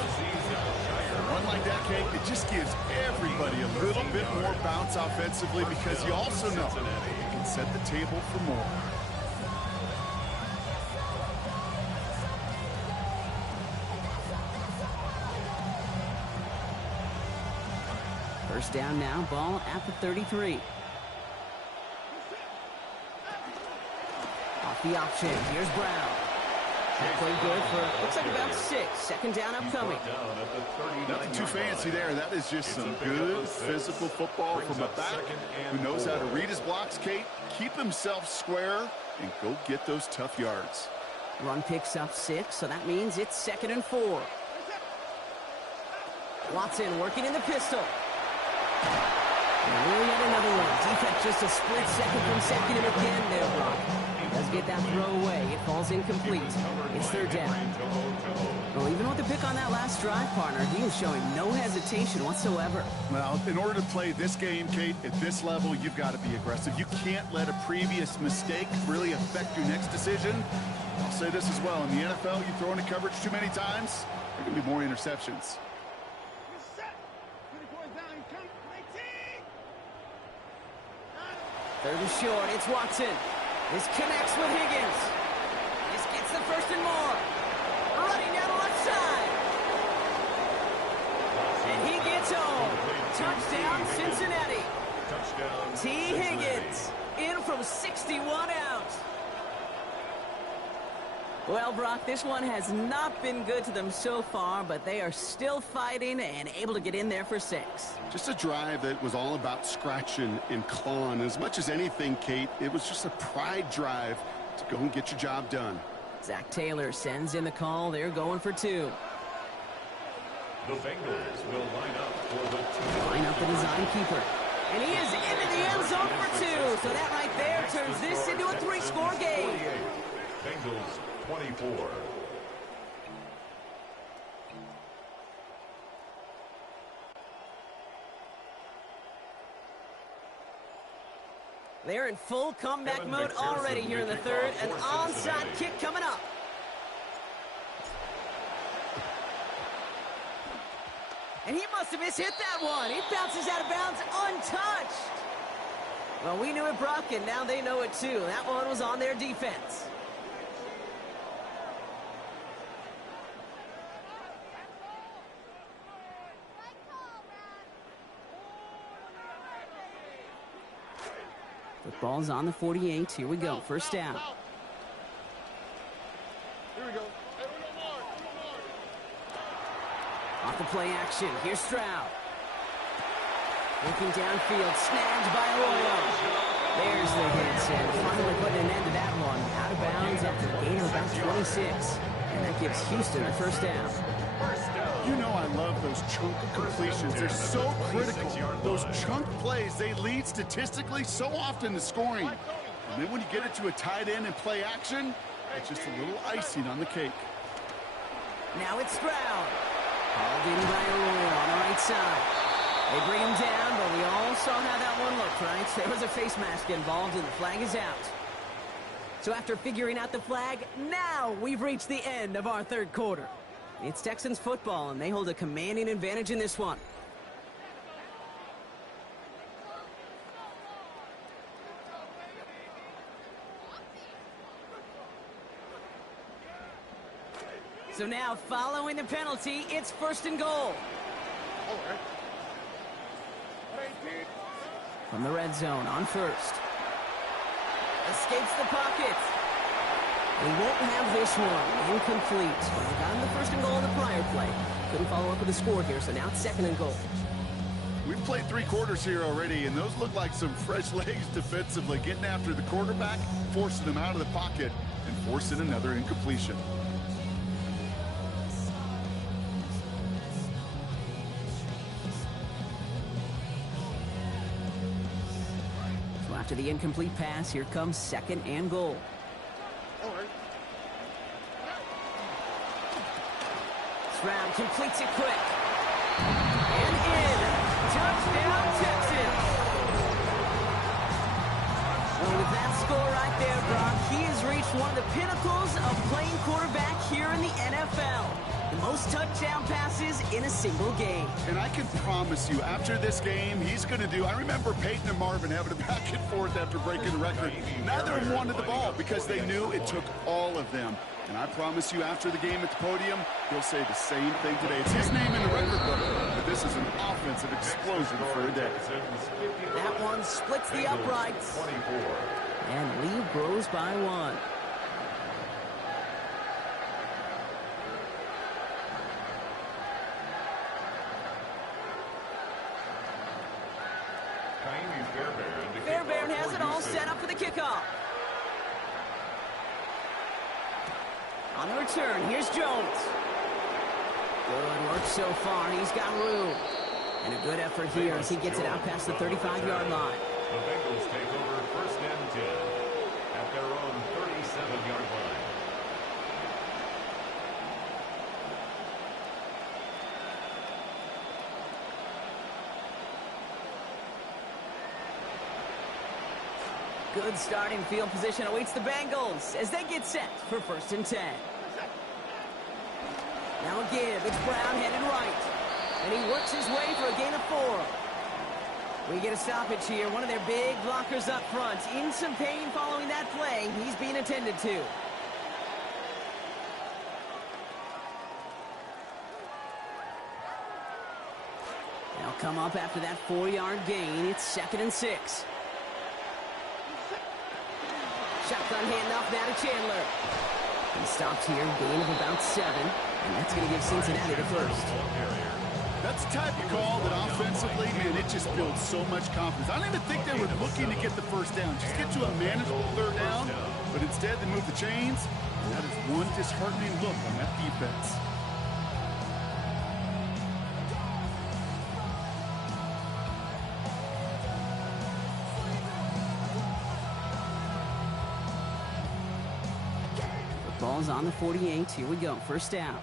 A run like that, Kate, it just gives everybody a little bit more bounce offensively because you also know you can set the table for more. First down now, ball at the 33. Off the option, here's Brown. That play good for, looks like about 6. 2nd down upcoming. Nothing too fancy there. That is just some good physical football from a back who knows how to read his blocks, Kate, keep himself square, and go get those tough yards. Run picks up 6, so that means it's 2nd and 4. Watson working in the pistol. And we had another one. Defense just a split second from sacking him again there, Brock. Does get that throw away. It falls incomplete. It's 3rd down. Well, even with the pick on that last drive, partner, he is showing no hesitation whatsoever. Well, in order to play this game, Kate, at this level, you've got to be aggressive. You can't let a previous mistake really affect your next decision. I'll say this as well. In the NFL, you throw into coverage too many times, there can be more interceptions. 3rd and short. It's Watson. This connects with Higgins. This gets the 1st and more. Running down the left side. And he gets home. Touchdown, Cincinnati. Touchdown, T. Higgins in from 61 out. Well, Brock, this one has not been good to them so far, but they are still fighting and able to get in there for 6. Just a drive that was all about scratching and clawing. As much as anything, Kate, it was just a pride drive to go and get your job done. Zach Taylor sends in the call. They're going for 2. The Bengals will line up for the 2. Line up the design keeper. And he is into the end zone for 2. So that right there turns this into a 3-score game. Bengals 24. They're in full comeback mode already here in the 3rd. An onside kick coming up. And he must have mishit that one. He bounces out of bounds untouched. Well, we knew it, Brock, and now they know it too. That one was on their defense. Football's on the 48. Here we go. 1st down. Here we go. Off the play action. Here's Stroud. Looking downfield. Snagged by Arroyo. There's the hits. And finally putting an end to that one. Out of bounds after a gain of about 26. And that gives Houston a 1st down. You know I love those chunk completions. They're so critical. Those chunk plays, they lead statistically so often to scoring. And then when you get it to a tight end and play action, it's just a little icing on the cake. Now it's Stroud. Hauled in by Arroyo on the right side. They bring him down, but we all saw how that one looked, right? There was a face mask involved, and the flag is out. So after figuring out the flag, now we've reached the end of our 3rd quarter. It's Texans football, and they hold a commanding advantage in this one. So now, following the penalty, it's 1st and goal. From the red zone on 1st. Escapes the pocket. They won't have this one. Incomplete. Well, they got him the 1st and goal in the prior play. Couldn't follow up with a score here, so now it's 2nd and goal. We've played 3 quarters here already, and those look like some fresh legs defensively. Getting after the quarterback, forcing him out of the pocket, and forcing another incompletion. So after the incomplete pass, here comes 2nd and goal. First round, completes it quick. And in. Touchdown, Texans. Well, with that score right there, Brock, he has reached one of the pinnacles of playing quarterback here in the NFL. The most touchdown passes in a single game. And I can promise you, after this game, he's going to do... I remember Peyton and Marvin having a back and forth after breaking the record. Neither of them wanted the ball because they knew it took all of them. And I promise you, after the game at the podium, he'll say the same thing today. It's his name in the record book, but this is an offensive explosion for a day. That one splits the uprights. And lead grows by 1. Fairbairn has it all set up for the kickoff. On the return, here's Jones. Good work so far. He's got room. And a good effort here as he gets it out past the 35-yard line. The Bengals take over first and 10 at their own 37-yard line. Good starting field position awaits the Bengals as they get set for first and 10. Now a give. It's Brown headed right. And he works his way for a gain of 4. We get a stoppage here. One of their big blockers up front. In some pain following that play. He's being attended to. They'll come up after that 4-yard gain. It's 2nd and 6. Shotgun handoff now to Chandler. He stops here, gain of about 7, and that's going to give Cincinnati the first. That's the type of call that offensively, man, it just builds so much confidence. I don't even think they were looking to get the first down. Just get to a manageable 3rd down, but instead they move the chains. And that is one disheartening look on that defense. Ball's on the 48. Here we go. First down.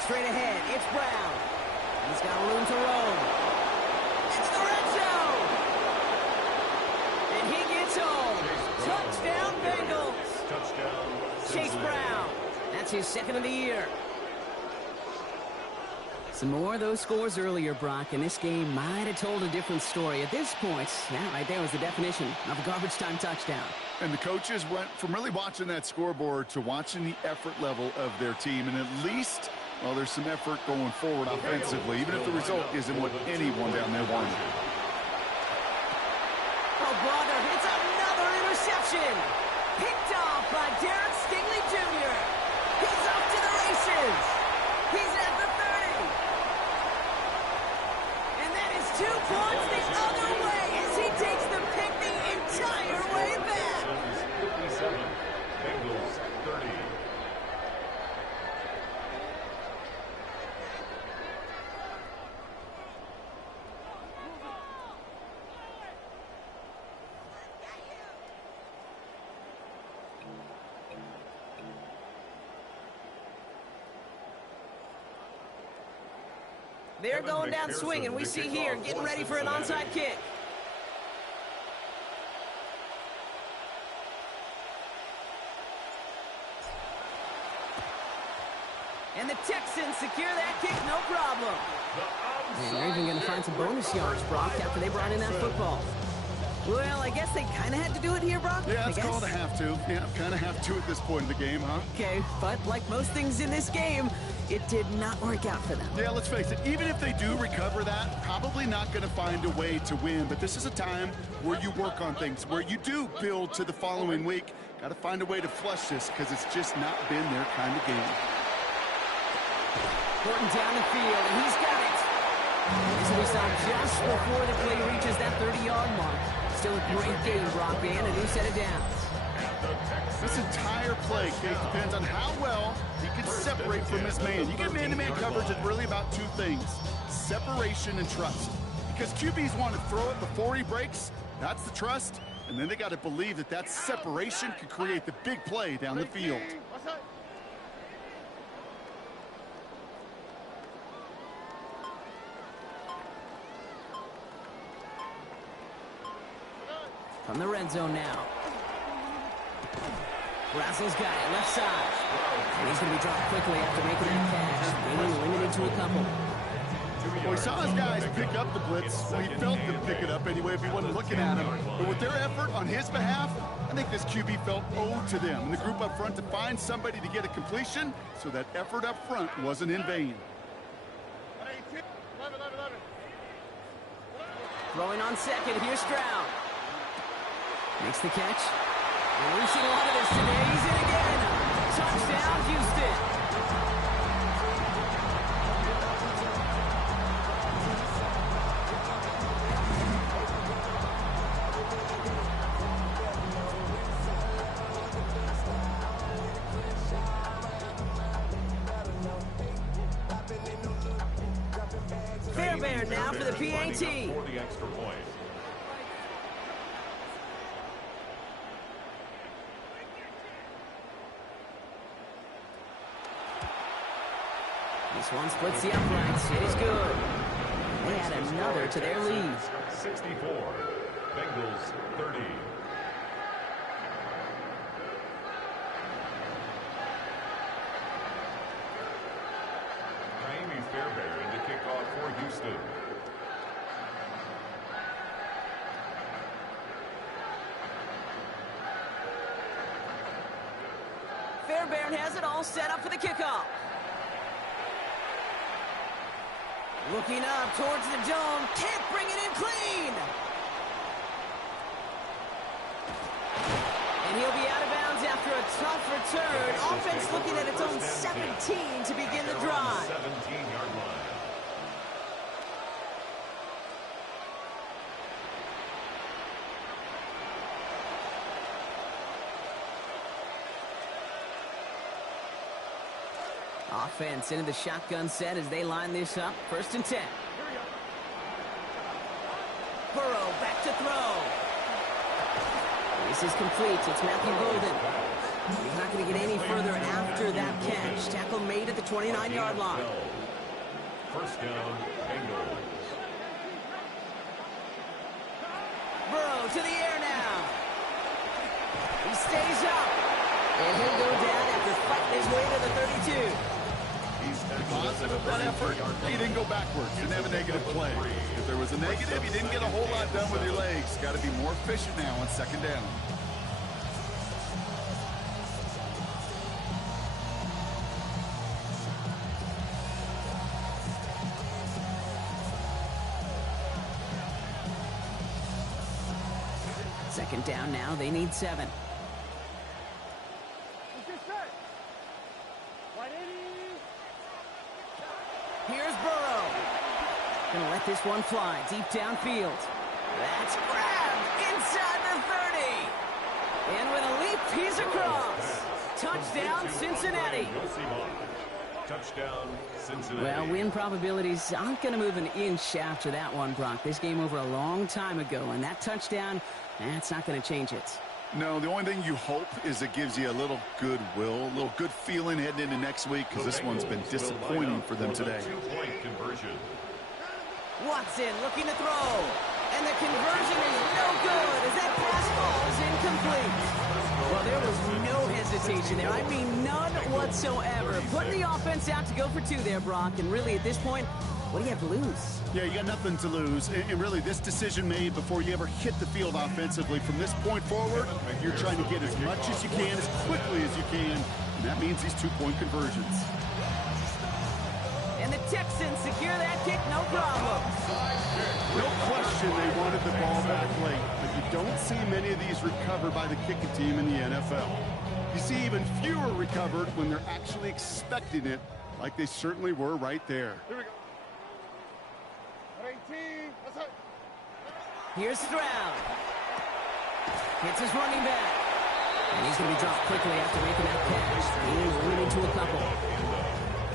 Straight ahead. It's Brown. He's got room to roam. Into the red zone. And he gets home. Touchdown, Bengals. Touchdown. Chase Brown. That's his 2nd of the year. Some more of those scores earlier, Brock, and this game might have told a different story. At this point, that right there was the definition of a garbage time touchdown. And the coaches went from really watching that scoreboard to watching the effort level of their team. And at least, well, there's some effort going forward offensively, even if the result isn't what anyone down there wanted. Oh, brother, it's another interception. Picked off by Derek Stingley Jr. He's off to the races. He's at the 30. 2 points the other way as he takes the pick the entire way back. 57, Bengals 30. They're going down swinging. We see here, getting ready for an onside kick. And the Texans secure that kick, no problem. And they're even going to find some bonus yards, Brock, after they brought in that football. Well, I guess they kind of had to do it here, Brock. Yeah, it's called a have to. Yeah, kind of have to at this point in the game, huh? Okay, but like most things in this game, it did not work out for them. Yeah, let's face it, even if they do recover that, probably not going to find a way to win. But this is a time where you work on things, where you do build to the following week. Got to find a way to flush this because it's just not been their kind of game. Horton down the field, and he's got it. This will be stopped just before the play reaches that 30-yard mark. Still a great game, Brock, and a new set of downs. This entire play, Kate, depends on how well he can separate from his man. You get man-to-man coverage, it's really about 2 things: separation and trust. because QBs want to throw it before he breaks. That's the trust. And then they got to believe that that separation could create the big play down the field. From the red zone now. Rassel's got it, left side. And he's going to be dropped quickly after making that catch. Being limited to a couple. Well, he saw his guys pick up the blitz. Well, he felt them pick it up anyway if he wasn't looking at him. But with their effort on his behalf, I think this QB felt owed to them and the group up front to find somebody to get a completion, so that effort up front wasn't in vain. Throwing on second, here's Stroud. Makes the catch. And we've seen a lot of this today. He's in again. Touchdown, Houston. Fairbairn now for the PAT. For the extra point. This one splits the uprights. It is good. They add another to their lead. 64. Bengals 30. Fairbairn to kick off for Houston. Fairbairn has it all set up for the kickoff. Looking up towards the dome. Can't bring it in clean. And he'll be out of bounds after a tough return. Offense looking at its own 17 to begin the drive. 17-yard line. Offense into the shotgun set as they line this up. 1st and 10. Burrow back to throw. This is complete. It's Matthew Golden. He's not going to get any further after that catch. Tackle made at the 29-yard line. 1st down, Bengals. Burrow to the air now. He stays up. And he'll go down after fighting his way to the 32. Positive of that effort, he didn't go backwards, didn't have a negative play. If there was a negative, you didn't get a whole lot done with your legs. Got to be more efficient now on 2nd down. Second down now, they need 7. Here's Burrow. Gonna let this one fly deep downfield. That's grabbed inside the 30. And with a leap, he's across. Touchdown, Cincinnati. Touchdown, Cincinnati. Well, win probabilities aren't going to move an inch after that one, Brock. This game over a long time ago, and that touchdown, that's not going to change it. No, the only thing you hope is it gives you a little goodwill, a little good feeling heading into next week, because this one's been disappointing for them today. 2-point conversion. Watson looking to throw. And the conversion is no good as that pass falls incomplete. Well, there was no hesitation there. I mean, none whatsoever. Putting the offense out to go for 2 there, Brock. And really, at this point, what do you have to lose? Yeah, you got nothing to lose. And really, this decision made before you ever hit the field offensively. From this point forward, you're trying to get as much as you can, as quickly as you can. And that means these 2-point conversions. And the Texans secure that kick, no problem. No question they wanted the ball back late, but you don't see many of these recovered by the kicking team in the NFL. You see even fewer recovered when they're actually expecting it, like they certainly were right there. Here we go. 18. That's it. Here's Stroud. Hits his running back. And he's going to be dropped quickly after making that catch. He's limited to a couple.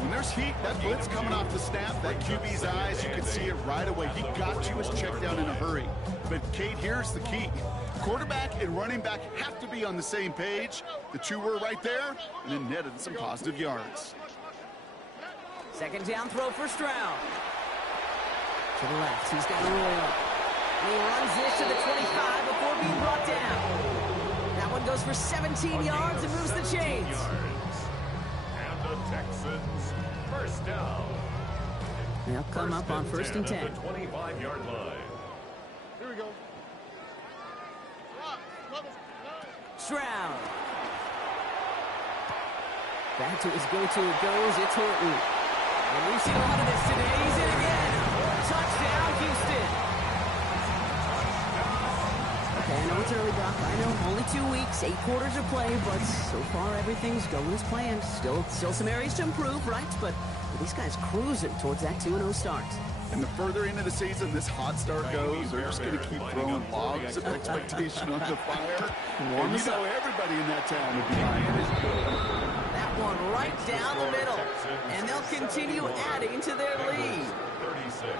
When there's heat, that blitz coming off the snap, that QB's eyes, you can see it right away. He got you his check down in a hurry. But, Kate, here's the key. Quarterback and running back have to be on the same page. The two were right there, and then netted some positive yards. Second down throw for Stroud. To the left, he's got a roll. And he runs this to the 25 before being brought down. That one goes for 17 yards and moves the chains. And the Texans, first down. They'll come up on 1st and 10. At the 25-yard line. Here we go. Stroud. Back to his go-to it goes. It's Horton. And we've seen a lot of this today. He's in again. Touchdown, Houston. Okay, I know it's early, Brock. I know only 2 weeks, 8 quarters of play, but so far everything's going as planned. Still some areas to improve, right? But these guys cruising towards that 2-0 start. And the further into the season this hot start goes, they're just going to keep throwing logs of expectation on the fire. And you know everybody in that town would be behind it. That one right down the middle. And they'll continue adding to their lead. 36.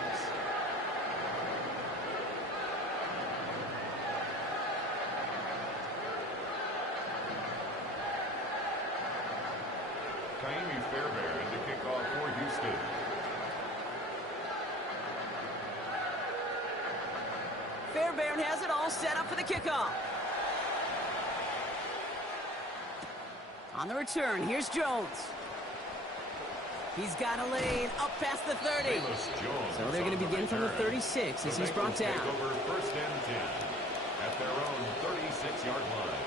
Kaimi Fairbairn to kick off for Houston. Fairbairn has it all set up for the kickoff. On the return, here's Jones. He's got a lane up past the 30. So they're going to begin from the 36 as he's brought down. Over 1st and 10 at their own 36-yard line.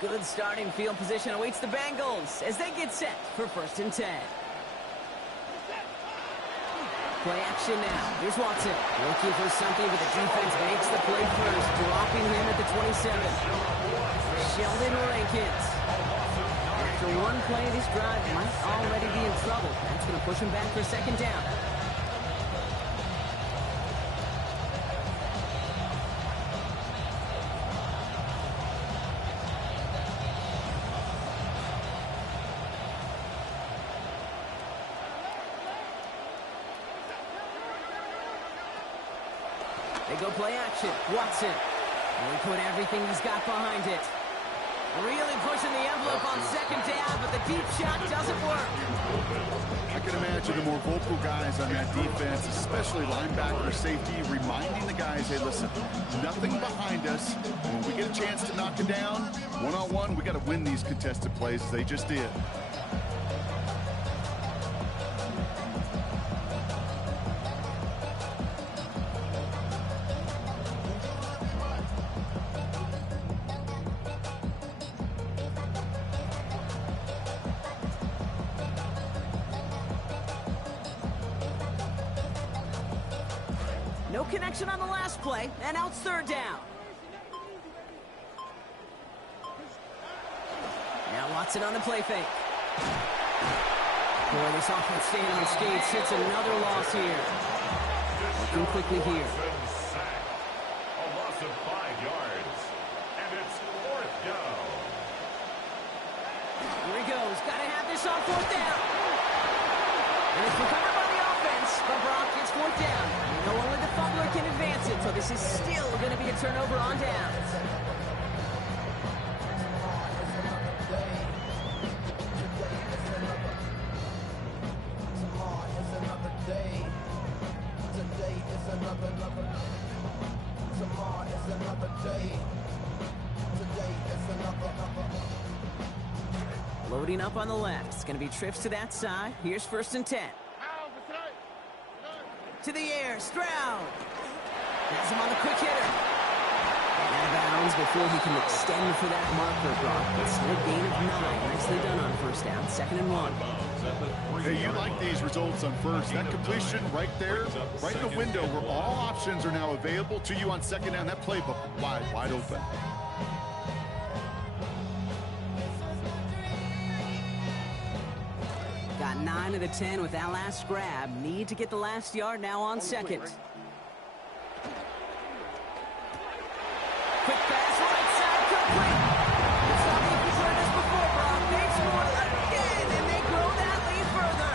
Good starting field position awaits the Bengals as they get set for 1st and 10. Play action now. Here's Watson. Looking for something, but the defense makes the play first, dropping him at the 27. Sheldon Rankins. After one play, this drive might already be in trouble. That's going to push him back for 2nd down. They go play action. Watson. Really put everything he's got behind it. Really pushing the envelope on 2nd down, but the deep shot doesn't work. I can imagine the more vocal guys on that defense, especially linebacker, safety, reminding the guys, hey, listen, nothing behind us. When we get a chance to knock it down, one-on-one, we got to win these contested plays as they just did. No connection on the last play, and now it's 3rd down. Now Watson on the play fake. Boy, this offense staying on skates hits another loss here. Looking quickly here. A loss of 5 yards. And it's 4th down. Here he goes. Got to have this on 4th down. And it's recovered by the offense, but Brock gets 4th down. You know, only the fumbler can advance it, so this is still going to be a turnover on downs. Loading up on the left. It's going to be trips to that side. Here's 1st and 10. To the air, Stroud. Has him on the quick hitter. And out of bounds before he can extend for that marker, Brock. It's still a gain of 9. Nicely done on 1st down. 2nd and 1. Hey, you like these results on 1st. That completion right there, right in the window where all options are now available to you on 2nd down. That playbook wide open. Got 9 of the 10 with that last grab. Need to get the last yard now on 2nd. Quick pass, right side, complete. It's not like we've heard this before, Brock. They've scored again, and they grow that lead further.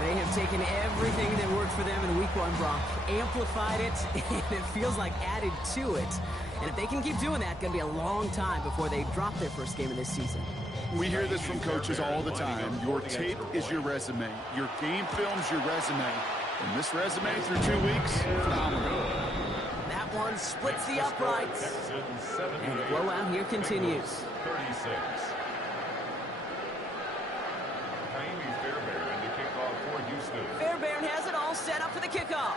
They have taken everything that worked for them in week 1, Brock, amplified it, and it feels like added to it. And if they can keep doing that, it's going to be a long time before they drop their first game of this season. We hear this from coaches all the time. Your tape is your resume. Your game film's your resume. And this resume through 2 weeks, phenomenal. That one splits the uprights. And the blowout here continues. 36. Fairbairn in the kickoff for Houston. Fairbairn has it all set up for the kickoff.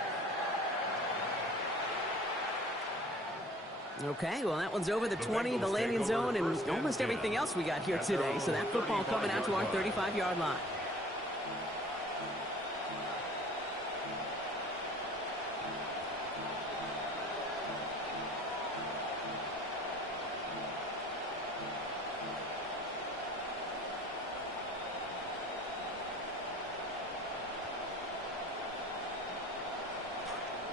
Okay, well, that one's over the 20, the landing zone, and almost everything else we got here today. So that football coming out to our 35-yard line.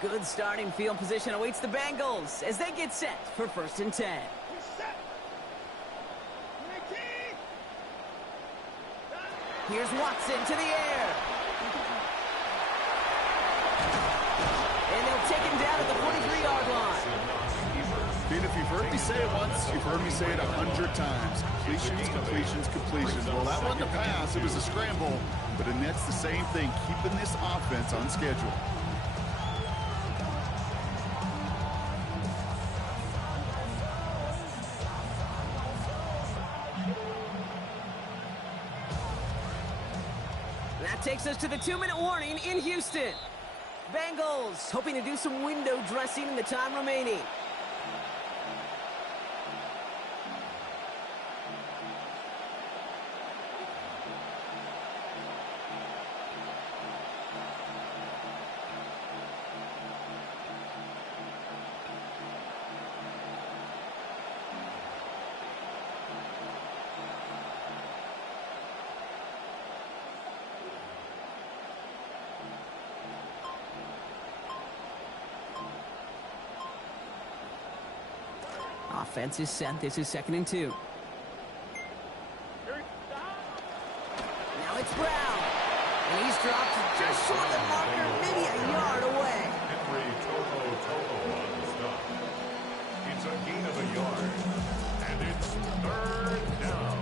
Good starting field position awaits the Bengals as they get set for 1st and 10. Here's Watson to the air. And they'll take him down at the 43-yard line. Dude, if you've heard me say it once, you've heard me say it 100 times. Completions, completions, completions. Well, that wasn't a pass. It was a scramble. But that's the same thing, keeping this offense on schedule. That takes us to the 2-minute warning in Houston. Bengals hoping to do some window dressing in the time remaining. Offense is set. This is 2nd and 2. Now it's Brown. And he's dropped just short of the marker, maybe a yard away. Henry Toho on the stop. It's a gain of a yard. And it's 3rd down.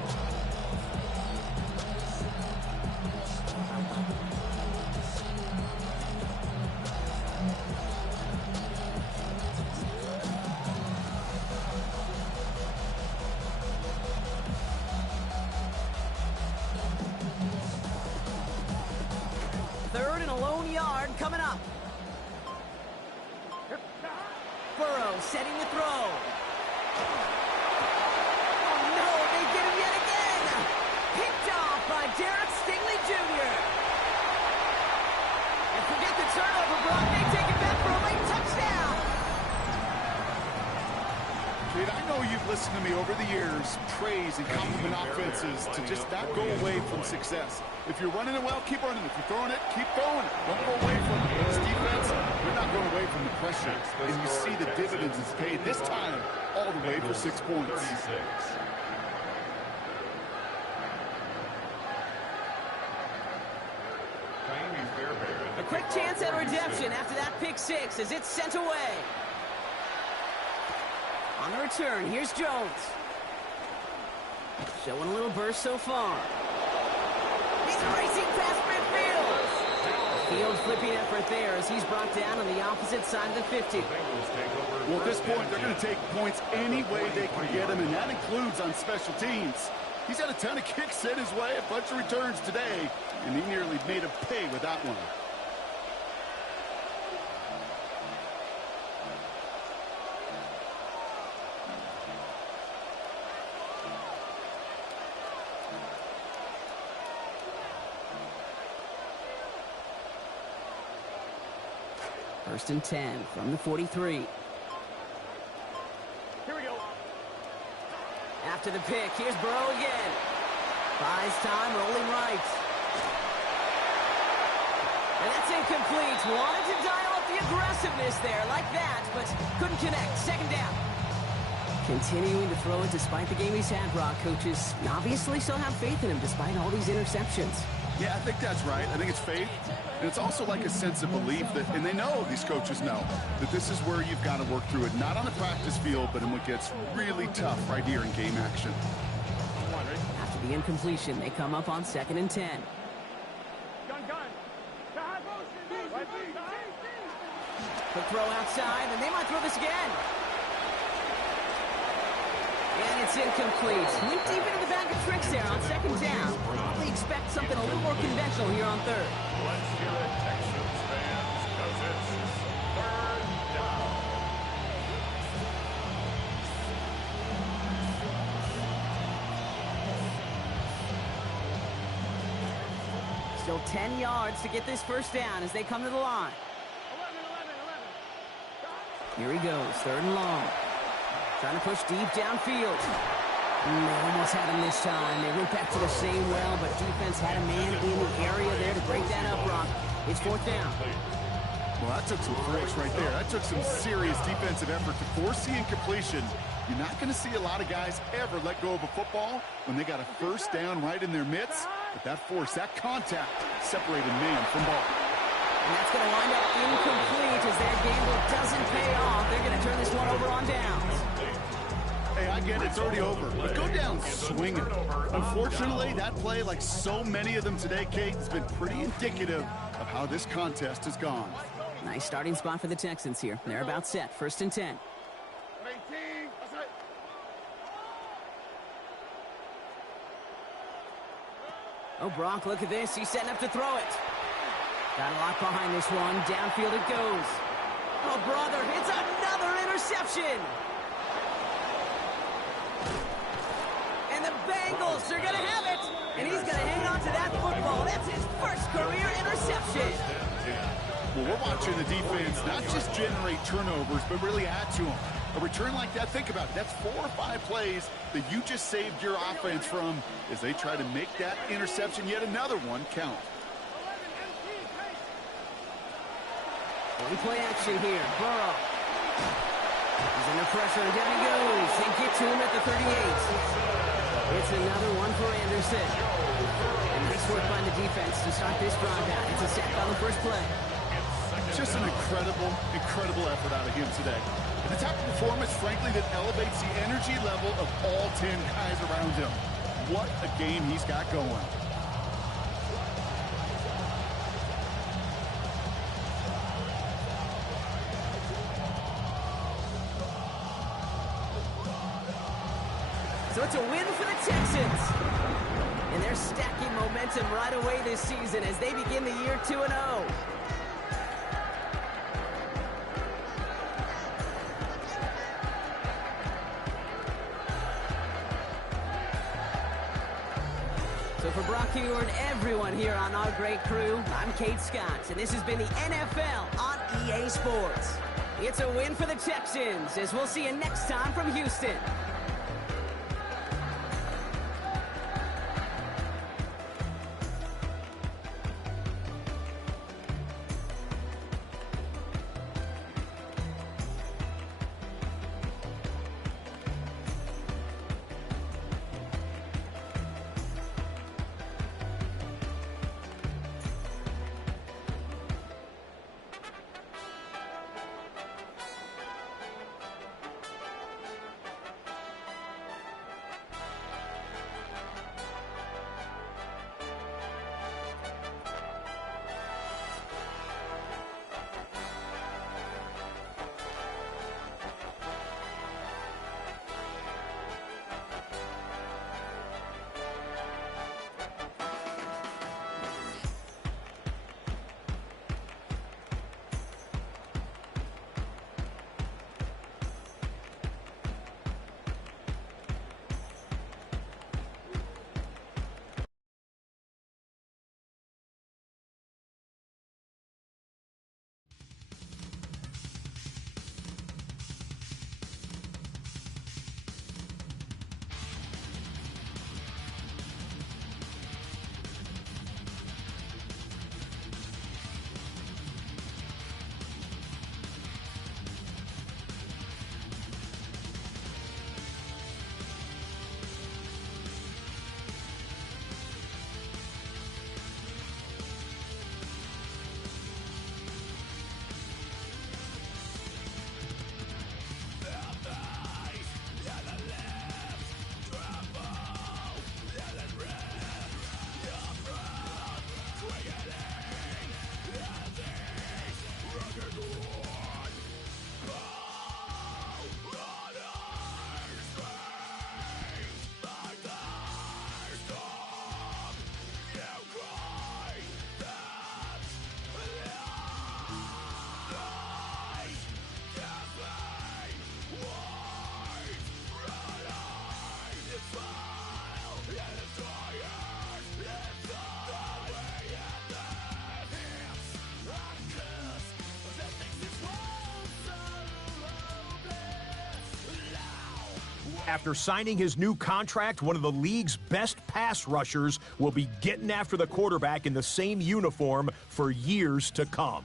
Coming up. Burrow setting the throw. Oh no, they get him yet again. Picked off by Derek Stingley Jr. And forget the turnover, Brock. They take it back for a late touchdown. Kid, I know you've listened to me over the years praise and compliment offenses to just not go away from success. If you're running it well, keep running it. If you're throwing it, keep throwing it. Don't go away from it. This defense, you're not going away from the pressure. And you see the dividends it's paid this time all the way for 6 points. 36. A quick chance at redemption after that pick 6 as it's sent away. On the return, here's Jones. Showing a little burst so far. He's racing past midfield. Field flipping effort there as he's brought down on the opposite side of the 50. Well, at this point, they're going to take points any way they can get them, and that includes on special teams. He's had a ton of kicks sent his way, a bunch of returns today, and he nearly made him pay with that one. First and 10 from the 43. Here we go. After the pick, here's Burrow again. Buys time, rolling right. And that's incomplete. Wanted to dial up the aggressiveness there, like that, but couldn't connect. Second down. Continuing to throw it despite the game he's had, Brock. Coaches obviously still have faith in him despite all these interceptions. Yeah, I think that's right. I think it's faith. And it's also like a sense of belief that, and they know, these coaches know, that this is where you've got to work through it. Not on the practice field, but in what gets really tough right here in game action. After the incompletion, they come up on 2nd and 10. Quick throw outside, and they might throw this again. And it's incomplete. Went deep into the bag of tricks there on 2nd down. Probably expect something a little more conventional here on 3rd. Let's hear it, Texans fans, because it's 3rd down. Still 10 yards to get this first down as they come to the line. 11. Here he goes, 3rd and long. Trying to push deep downfield. They almost had him this time. They went back to the same well, but defense had a man in the area there to break that up, Brock. It's 4th down. Well, that took some force right there. That took some serious defensive effort to force the incompletion. You're not going to see a lot of guys ever let go of a football when they got a first down right in their midst. But that force, that contact, separated man from ball. And that's going to wind up incomplete as that gamble doesn't pay off. They're going to turn this one over on downs. Hey, I get it. It's already over. But go down swinging. Unfortunately, that play, like so many of them today, Kate, has been pretty indicative of how this contest has gone. Nice starting spot for the Texans here. They're about set. 1st and 10. 18. That's it. Oh, Brock, look at this. He's setting up to throw it. Got a lot behind this one. Downfield it goes. Oh, brother, it's another interception. And the Bengals are going to have it. And he's going to hang on to that football. That's his first career interception. Well, we're watching the defense not just generate turnovers, but really add to them. A return like that, think about it. That's 4 or 5 plays that you just saved your offense from as they try to make that interception, yet another one, count. Play action here. Burrow. He's under pressure, and down he goes. They get to him at the 38. It's another one for Anderson. And nice work by the defense to start this drive out. It's a sack on the first play. Just an incredible, incredible effort out of him today. And the type of performance, frankly, that elevates the energy level of all 10 guys around him. What a game he's got going. So it's a win for the Texans. And they're stacking momentum right away this season as they begin the year 2-0. So for Brock Huard and everyone here on our great crew, I'm Kate Scott, and this has been the NFL on EA Sports. It's a win for the Texans, as we'll see you next time from Houston. After signing his new contract, one of the league's best pass rushers will be getting after the quarterback in the same uniform for years to come.